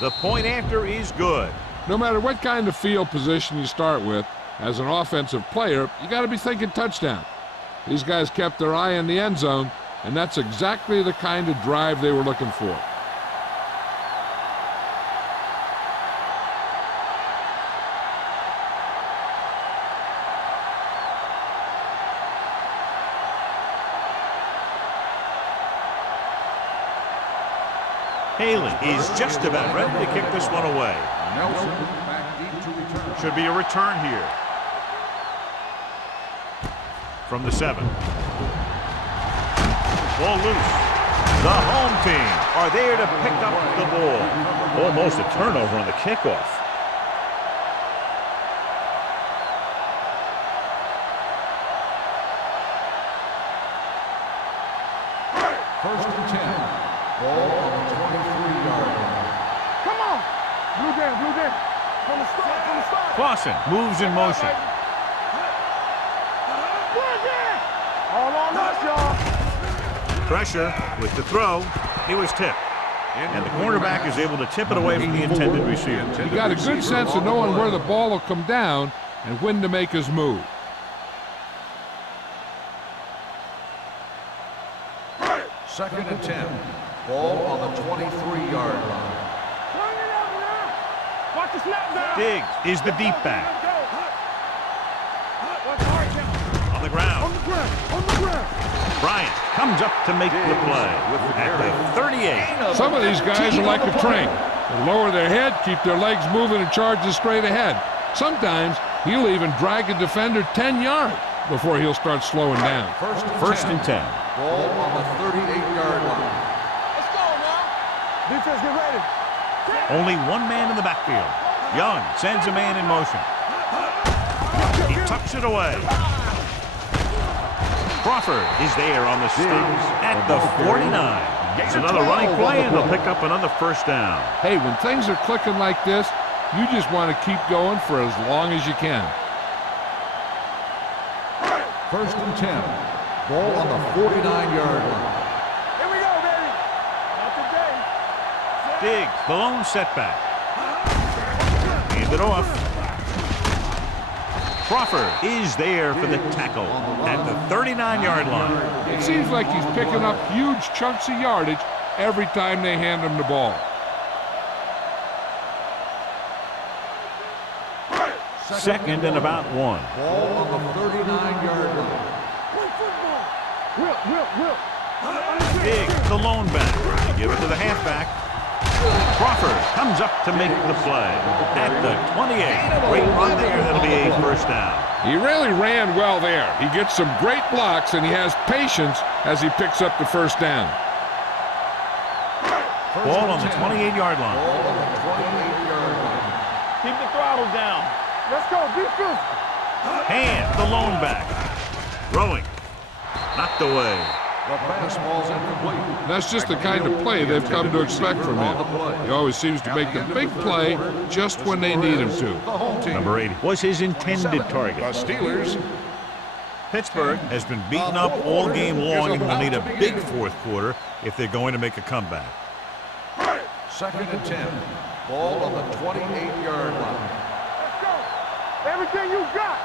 The point after is good. No matter what kind of field position you start with, as an offensive player, you got to be thinking touchdown. These guys kept their eye on the end zone, and that's exactly the kind of drive they were looking for. Haley is just about ready to kick this one away. Nelson back deep to return. Should be a return here. From the 7. Ball loose. The home team are there to pick up the ball. Almost a turnover on the kickoff. First and 10. Ball on the 23-yard line. Come on. Blue down. From the start. Clausen moves in motion. All on us, y'all. Pressure with the throw. He was tipped. And the cornerback is able to tip it away from the intended receiver. He got a good sense of knowing where the ball will come down and when to make his move. Second and 10. Ball on the 23-yard line. Watch the snap down. Diggs is the deep back. On the ground. On the ground. Bryant comes up to make the play at the 38. Some of these guys are like a train. They lower their head, keep their legs moving, and charge straight ahead. Sometimes he'll even drag a defender 10 yards before he'll start slowing down. First and 10. Ball on the 38-yard line. Let's go now. Defense, get ready. Only one man in the backfield. Young sends a man in motion. He tucks it away. Crawford is there on the stop at the 49. It's another running play, and they'll pick up another first down. Hey, when things are clicking like this, you just want to keep going for as long as you can. First and 10. Ball on the 49-yard line. Here we go, baby. Not today. Diggs, the lone setback. Hand it off. Crawford is there for the tackle at the 39-yard line. It seems like he's picking up huge chunks of yardage every time they hand him the ball. Second and about 1. Ball on the 39-yard line. Will. Diggs, the lone back. Give it to the halfback. Crawford comes up to make the play at the 28. Great run there. That'll be a first down. He really ran well there. He gets some great blocks, and he has patience as he picks up the first down. Ball on the 28-yard line. Ball on the 28-yard line. Keep the throttle down. Let's go. Be physical. Hand, the lone back. Throwing. Knocked away. The fastball's incomplete. That's just the kind of play they've come to expect from him. He always seems to make the big play just when they need him to. The home team. Number 80 was his intended target. The Steelers. Pittsburgh has been beaten up all game long and will need a big fourth quarter if they're going to make a comeback. Second and 10. Ball on the 28-yard line. Let's go. Everything you got.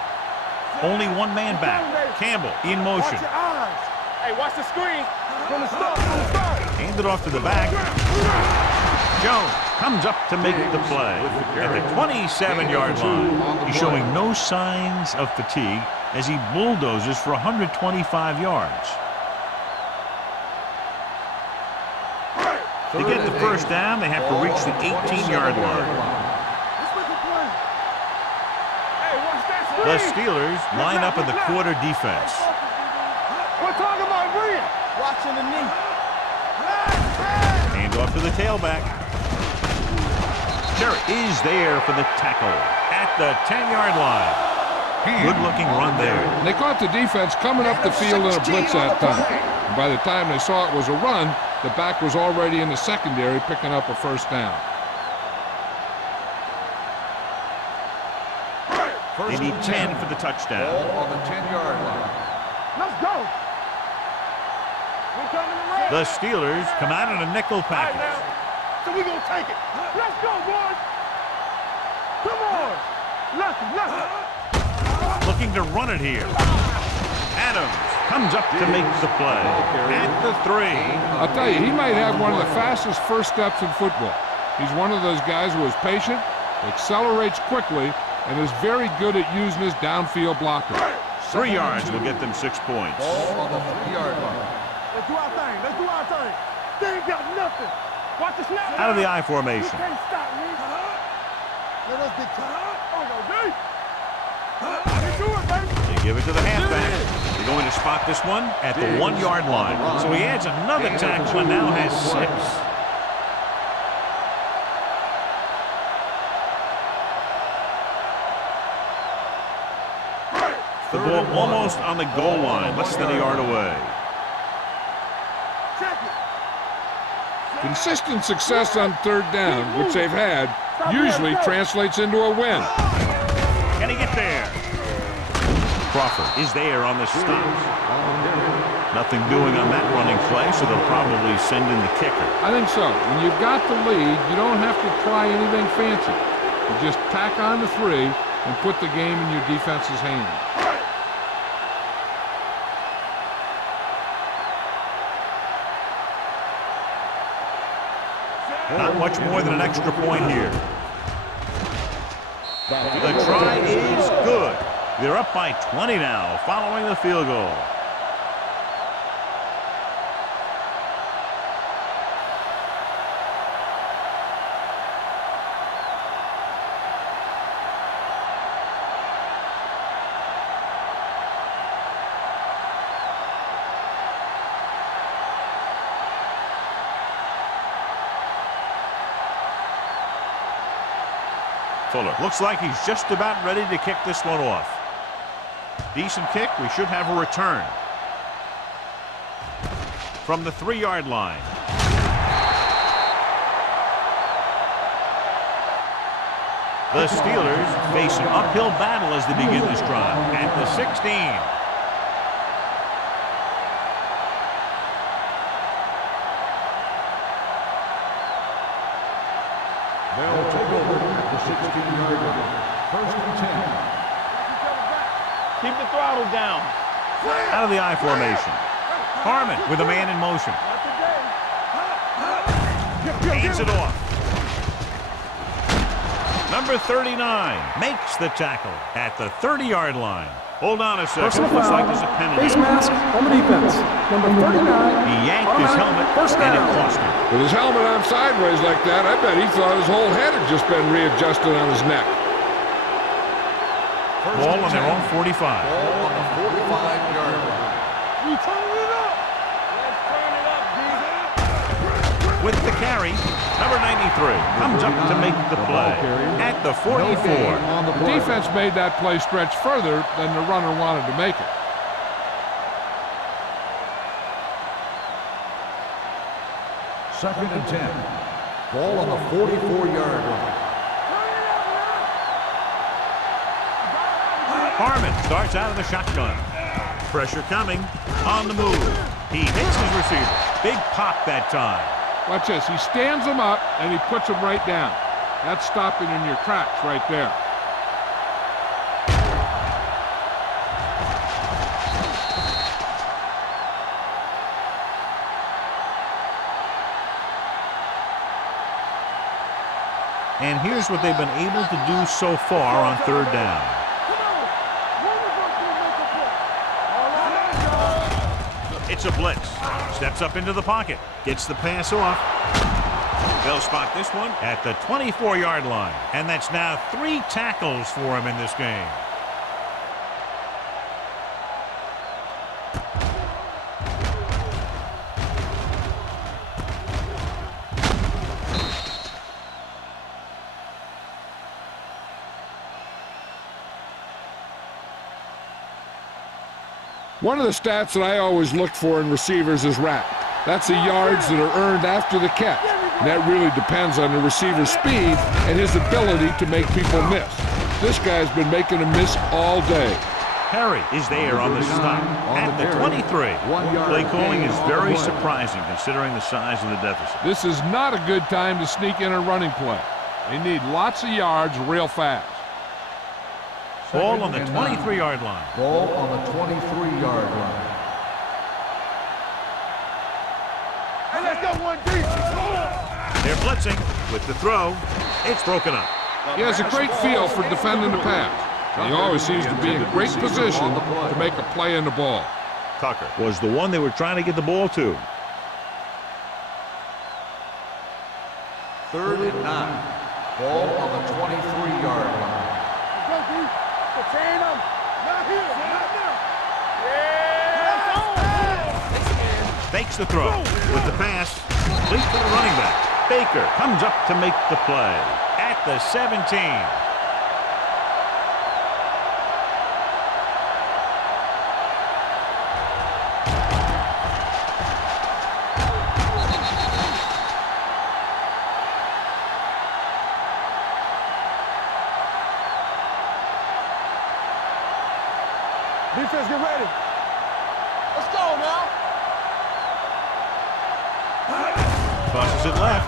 Only one man back. Campbell in motion. Watch your eyes. Hey, watch the screen. From the start. Hand it off to the back. Jones comes up to make the play at the 27-yard line. He's showing no signs of fatigue as he bulldozes for 125 yards. To get the first down, they have to reach the 18-yard line. The Steelers line up in the quarter defense. We're talking about Rhea. Watching the knee. Hand off to the tailback. Cherry is there for the tackle at the 10-yard line. Good-looking run there. And they caught the defense coming up the field in a blitz that time. And by the time they saw it was a run, the back was already in the secondary picking up a first down. They need 10 for the touchdown. Ball on the 10-yard line. Let's go. We're coming around. The Steelers come out in a nickel All right, package. now. So we're going to take it. Let's go, boys. Come on. Left. Looking to run it here. Adams comes up to make the play at the 3. I'll tell you, he might have one of the fastest first steps in football. He's one of those guys who is patient, accelerates quickly, and is very good at using his downfield blocker. 3 yards will get them 6 points. Ball on the 3-yard line. Let's do our thing. Let's do our thing. They ain't got nothing. Watch the snap. Out of the I You formation. can't stop me. Let us get Oh, no, D. You do it, baby. They give it to the halfback. They're going to spot this one at the 1-yard line. So he adds another tackle and now has 6. The ball almost on the goal line, less than a yard away. Check it. Consistent success on third down, which they've had, usually translates into a win. Can he get there? Crawford is there on the stop. Nothing doing on that running play, so they'll probably send in the kicker. I think so. When you've got the lead, you don't have to try anything fancy. You just tack on the 3 and put the game in your defense's hands. Not much more than an extra point here. The try is good. They're up by 20 now, following the field goal. Fuller looks like he's just about ready to kick this one off. Decent kick. We should have a return. From the 3-yard line. The Steelers face an uphill battle as they begin this drive at the 16. They'll take over at the 16-yard line. First and 10. Keep the throttle down. Out of the I formation. Harmon with a man in motion. Hands it off. Number 39 makes the tackle at the 30-yard line. Hold on a second. Personal Looks foul. like there's a penalty. Face mask on the defense. Number 39. He yanked his helmet First and it down. cost him. With his helmet on sideways like that, I bet he thought his whole head had just been readjusted on his neck. Ball on their own 45. Ball on the 45-yard line. We turn it up. Let's turn it up, D. With the carry, number 93 comes up to make the play at the 44. On the The play. defense made that play stretch further than the runner wanted to make it. Second and 10. Ball on the 44-yard line. Harmon starts out of the shotgun. Pressure coming. On the move. He hits his receiver. Big pop that time. Watch this. He stands him up, and he puts him right down. That's stopping in your tracks right there. And here's what they've been able to do so far on third down. It's a blitz. Steps up into the pocket. Gets the pass off. They'll spot this one at the 24-yard line. And that's now 3 tackles for him in this game. One of the stats that I always look for in receivers is RAP. That's the yards that are earned after the catch. And that really depends on the receiver's speed and his ability to make people miss. This guy's been making them miss all day. Perry is there on the stop at the 23. Play calling is very surprising considering the size of the deficit. This is not a good time to sneak in a running play. They need lots of yards real fast. Ball on the 23-yard line. Ball on the 23-yard line. Hey, let's go one deep. They're blitzing with the throw. It's broken up. He has a great feel for defending the pass. He always seems to be in great position to make a play in the ball. Tucker was the one they were trying to get the ball to. 3rd and 9. Ball on the 23-yard line. Go deep. Contain them. Not here. Not now. Yeah. Fakes the throw with the pass. Complete to the running back. Baker comes up to make the play at the 17. Defense, get ready. Let's go now. Tosses it left.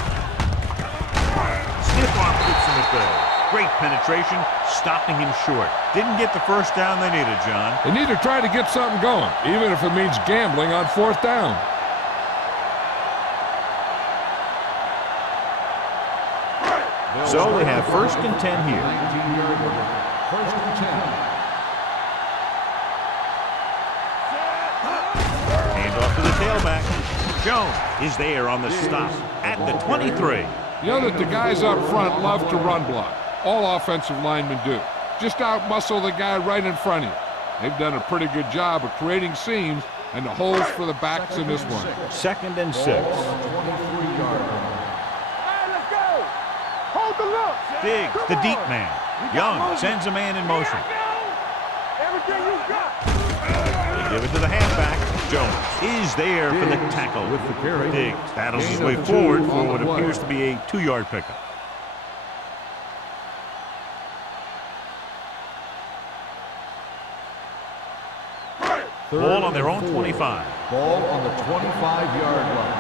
Stiff arm puts him at bay. Great penetration, stopping him short. Didn't get the first down they needed, John. They need to try to get something going, even if it means gambling on 4th down. So they have 1st and 10 here. 19-yard line. 1st and 10. Hand off to the tailback. Jones is there on the stop at the 23. You know that the guys up front love to run block. All offensive linemen do. Just out-muscle the guy right in front of you. They've done a pretty good job of creating seams and the holes for the backs in this one. 2nd and 6. Ball on the 23-yard line. Hey, let's go. Hold the look. Diggs, the deep man. Young sends a man in motion. Everything you got. They give it to the halfback. Jones is there for the tackle. With the carry. Diggs battles his Gain way of 2 forward on for the what play. appears to be a 2-yard pickup. Ball on their own 25. Ball on the 25-yard line.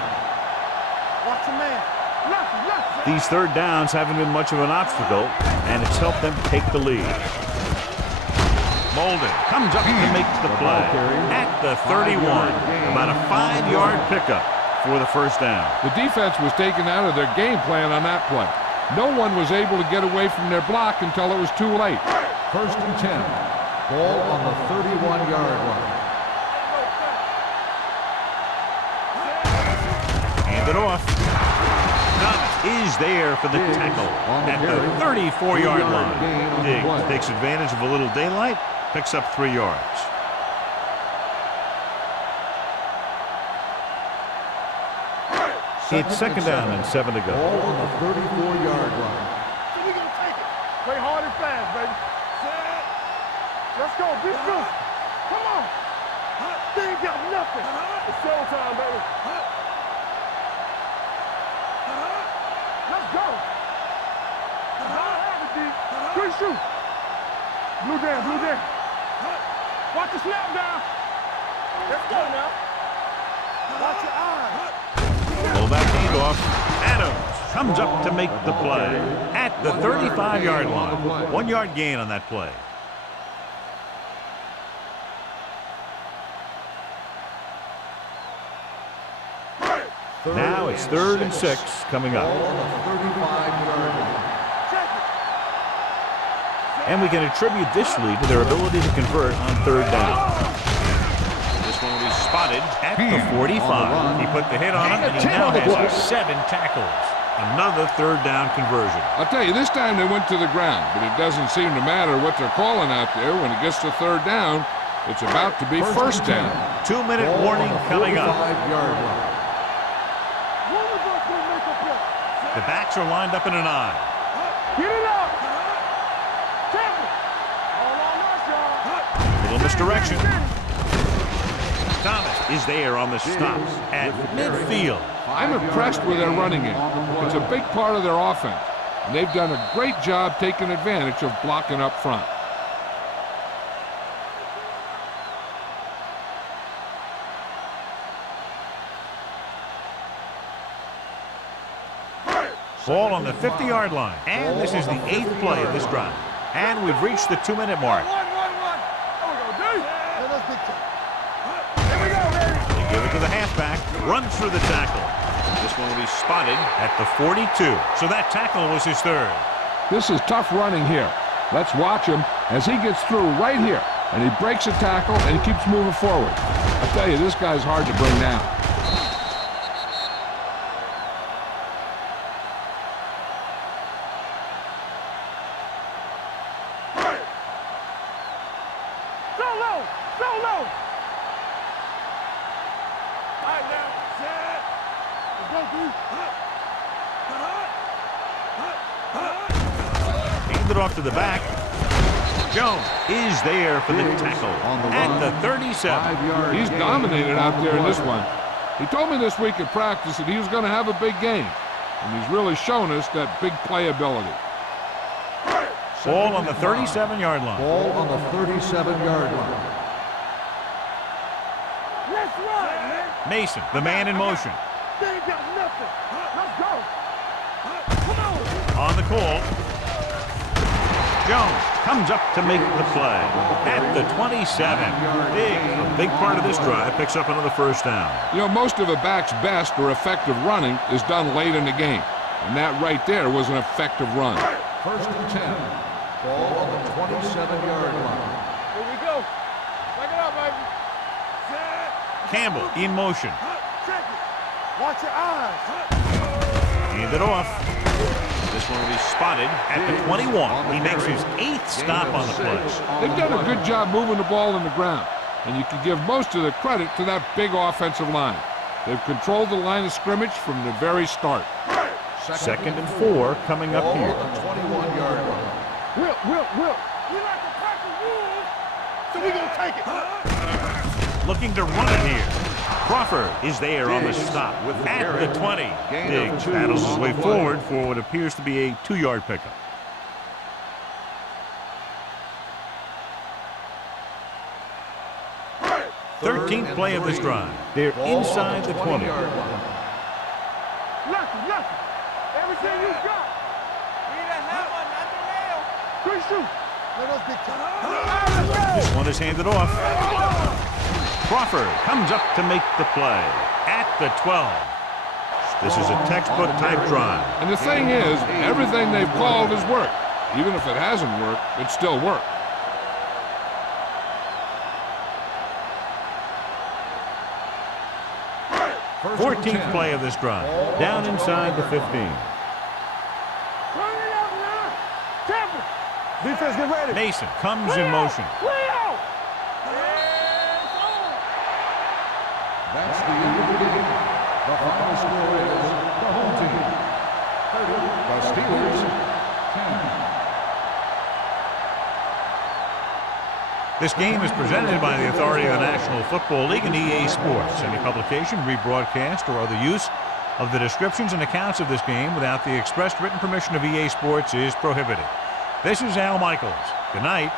Watch the man. Left. These 3rd downs haven't been much of an obstacle, and it's helped them take the lead. Molden comes up to make the play at the 31. About a 5-yard pickup for the 1st down. The defense was taken out of their game plan on that play. No one was able to get away from their block until it was too late. 1st and 10. Ball on the 31-yard line. Hand it off. Thomas is there for the tackle at the 34-yard line. Diggs takes advantage of a little daylight, picks up 3 yards. It's 2nd down and 7 to go. Ball on the 34-yard line. We gonna take it. Play hard and fast, baby. Let's go. Be true. Come on. They ain't got nothing. It's showtime, baby. Let's go. Quick shoot. Blue down. Watch the snap down. Let's go now. Watch your eyes. Pull back handoff. Adams comes up to make the play at the 35-yard line. 1-yard gain on that play. Now it's 3rd and 6 coming up. Ball on the 35-yard line. And we can attribute this lead to their ability to convert on 3rd down. This one will be spotted at the 45. He put the hit on him, and he now has 7 tackles. Another third down conversion. I'll tell you, this time they went to the ground, but it doesn't seem to matter what they're calling out there. When it gets to third down, it's about to be first down. 2-minute warning coming up. 45-yard line. The backs are lined up in an I. Get it up. All on us, y'all. Little misdirection. Thomas is there on the stop at midfield. I'm impressed with their running game. It's a big part of their offense, and they've done a great job taking advantage of blocking up front. Ball on the 50-yard line. And this is the 8th play of this drive. And we've reached the 2-minute mark. One. There we go, dude. Let's big time. Here we go, baby. They give it to the halfback. Runs through the tackle. This one will be spotted at the 42. So that tackle was his third. This is tough running here. Let's watch him as he gets through right here. And he breaks a tackle and he keeps moving forward. I tell you, this guy's hard to bring down. So low. All right, now. Set. Let's go, dude. Hand it off to the back. Jones is there for the tackle at the 37. He's dominated out there in this one. He told me this week at practice that he was going to have a big game, and he's really shown us that big playability. Ball on the 37-yard line. Ball on the 37-yard line. Let's run, man. Mason, the man in motion. They ain't got nothing. Let's go. Come on. On the call. Jones comes up to make the play at the 27. A big part of this drive picks up another first down. You know, most of a back's best or effective running is done late in the game, and that right there was an effective run. First and 10. Ball on the 27-yard line. Here we go. Back it up, baby. Set. Campbell in motion. Check it. Watch your eyes. Hand it off. This one will be spotted at the 21. He makes his 8th stop on the play. They've done a good job moving the ball in the ground, and you can give most of the credit to that big offensive line. They've controlled the line of scrimmage from the very start. Second and 4 coming up Ball here. on the 21-yard line. Whip. We like to crack the rules, so we gonna take it. Looking to run it here. Crawford is there on the stop at the 20. Diggs battles his way forward for what appears to be a 2-yard pickup. Third 13th and play of this 3. drive. They're Ball inside on the 20. 20-yard line. Lucky. Everything you got. Need a hammer, not the nail. Good shoot. Let us big time. This one is handed off. Crawford comes up to make the play at the 12. This is a textbook type drive. And the thing is, everything they've called has worked. Even if it hasn't worked, it still worked. First and 14th 10. play of this drive. Down inside the 15. Turn it up now. Temple. Defense, get ready. Mason comes in motion. Way out. That's the end of the game. The final score is the home team 30, the Steelers 10. This game is presented by the authority of the National Football League and EA Sports. Any publication, rebroadcast, or other use of the descriptions and accounts of this game without the expressed written permission of EA Sports is prohibited. This is Al Michaels. Good night.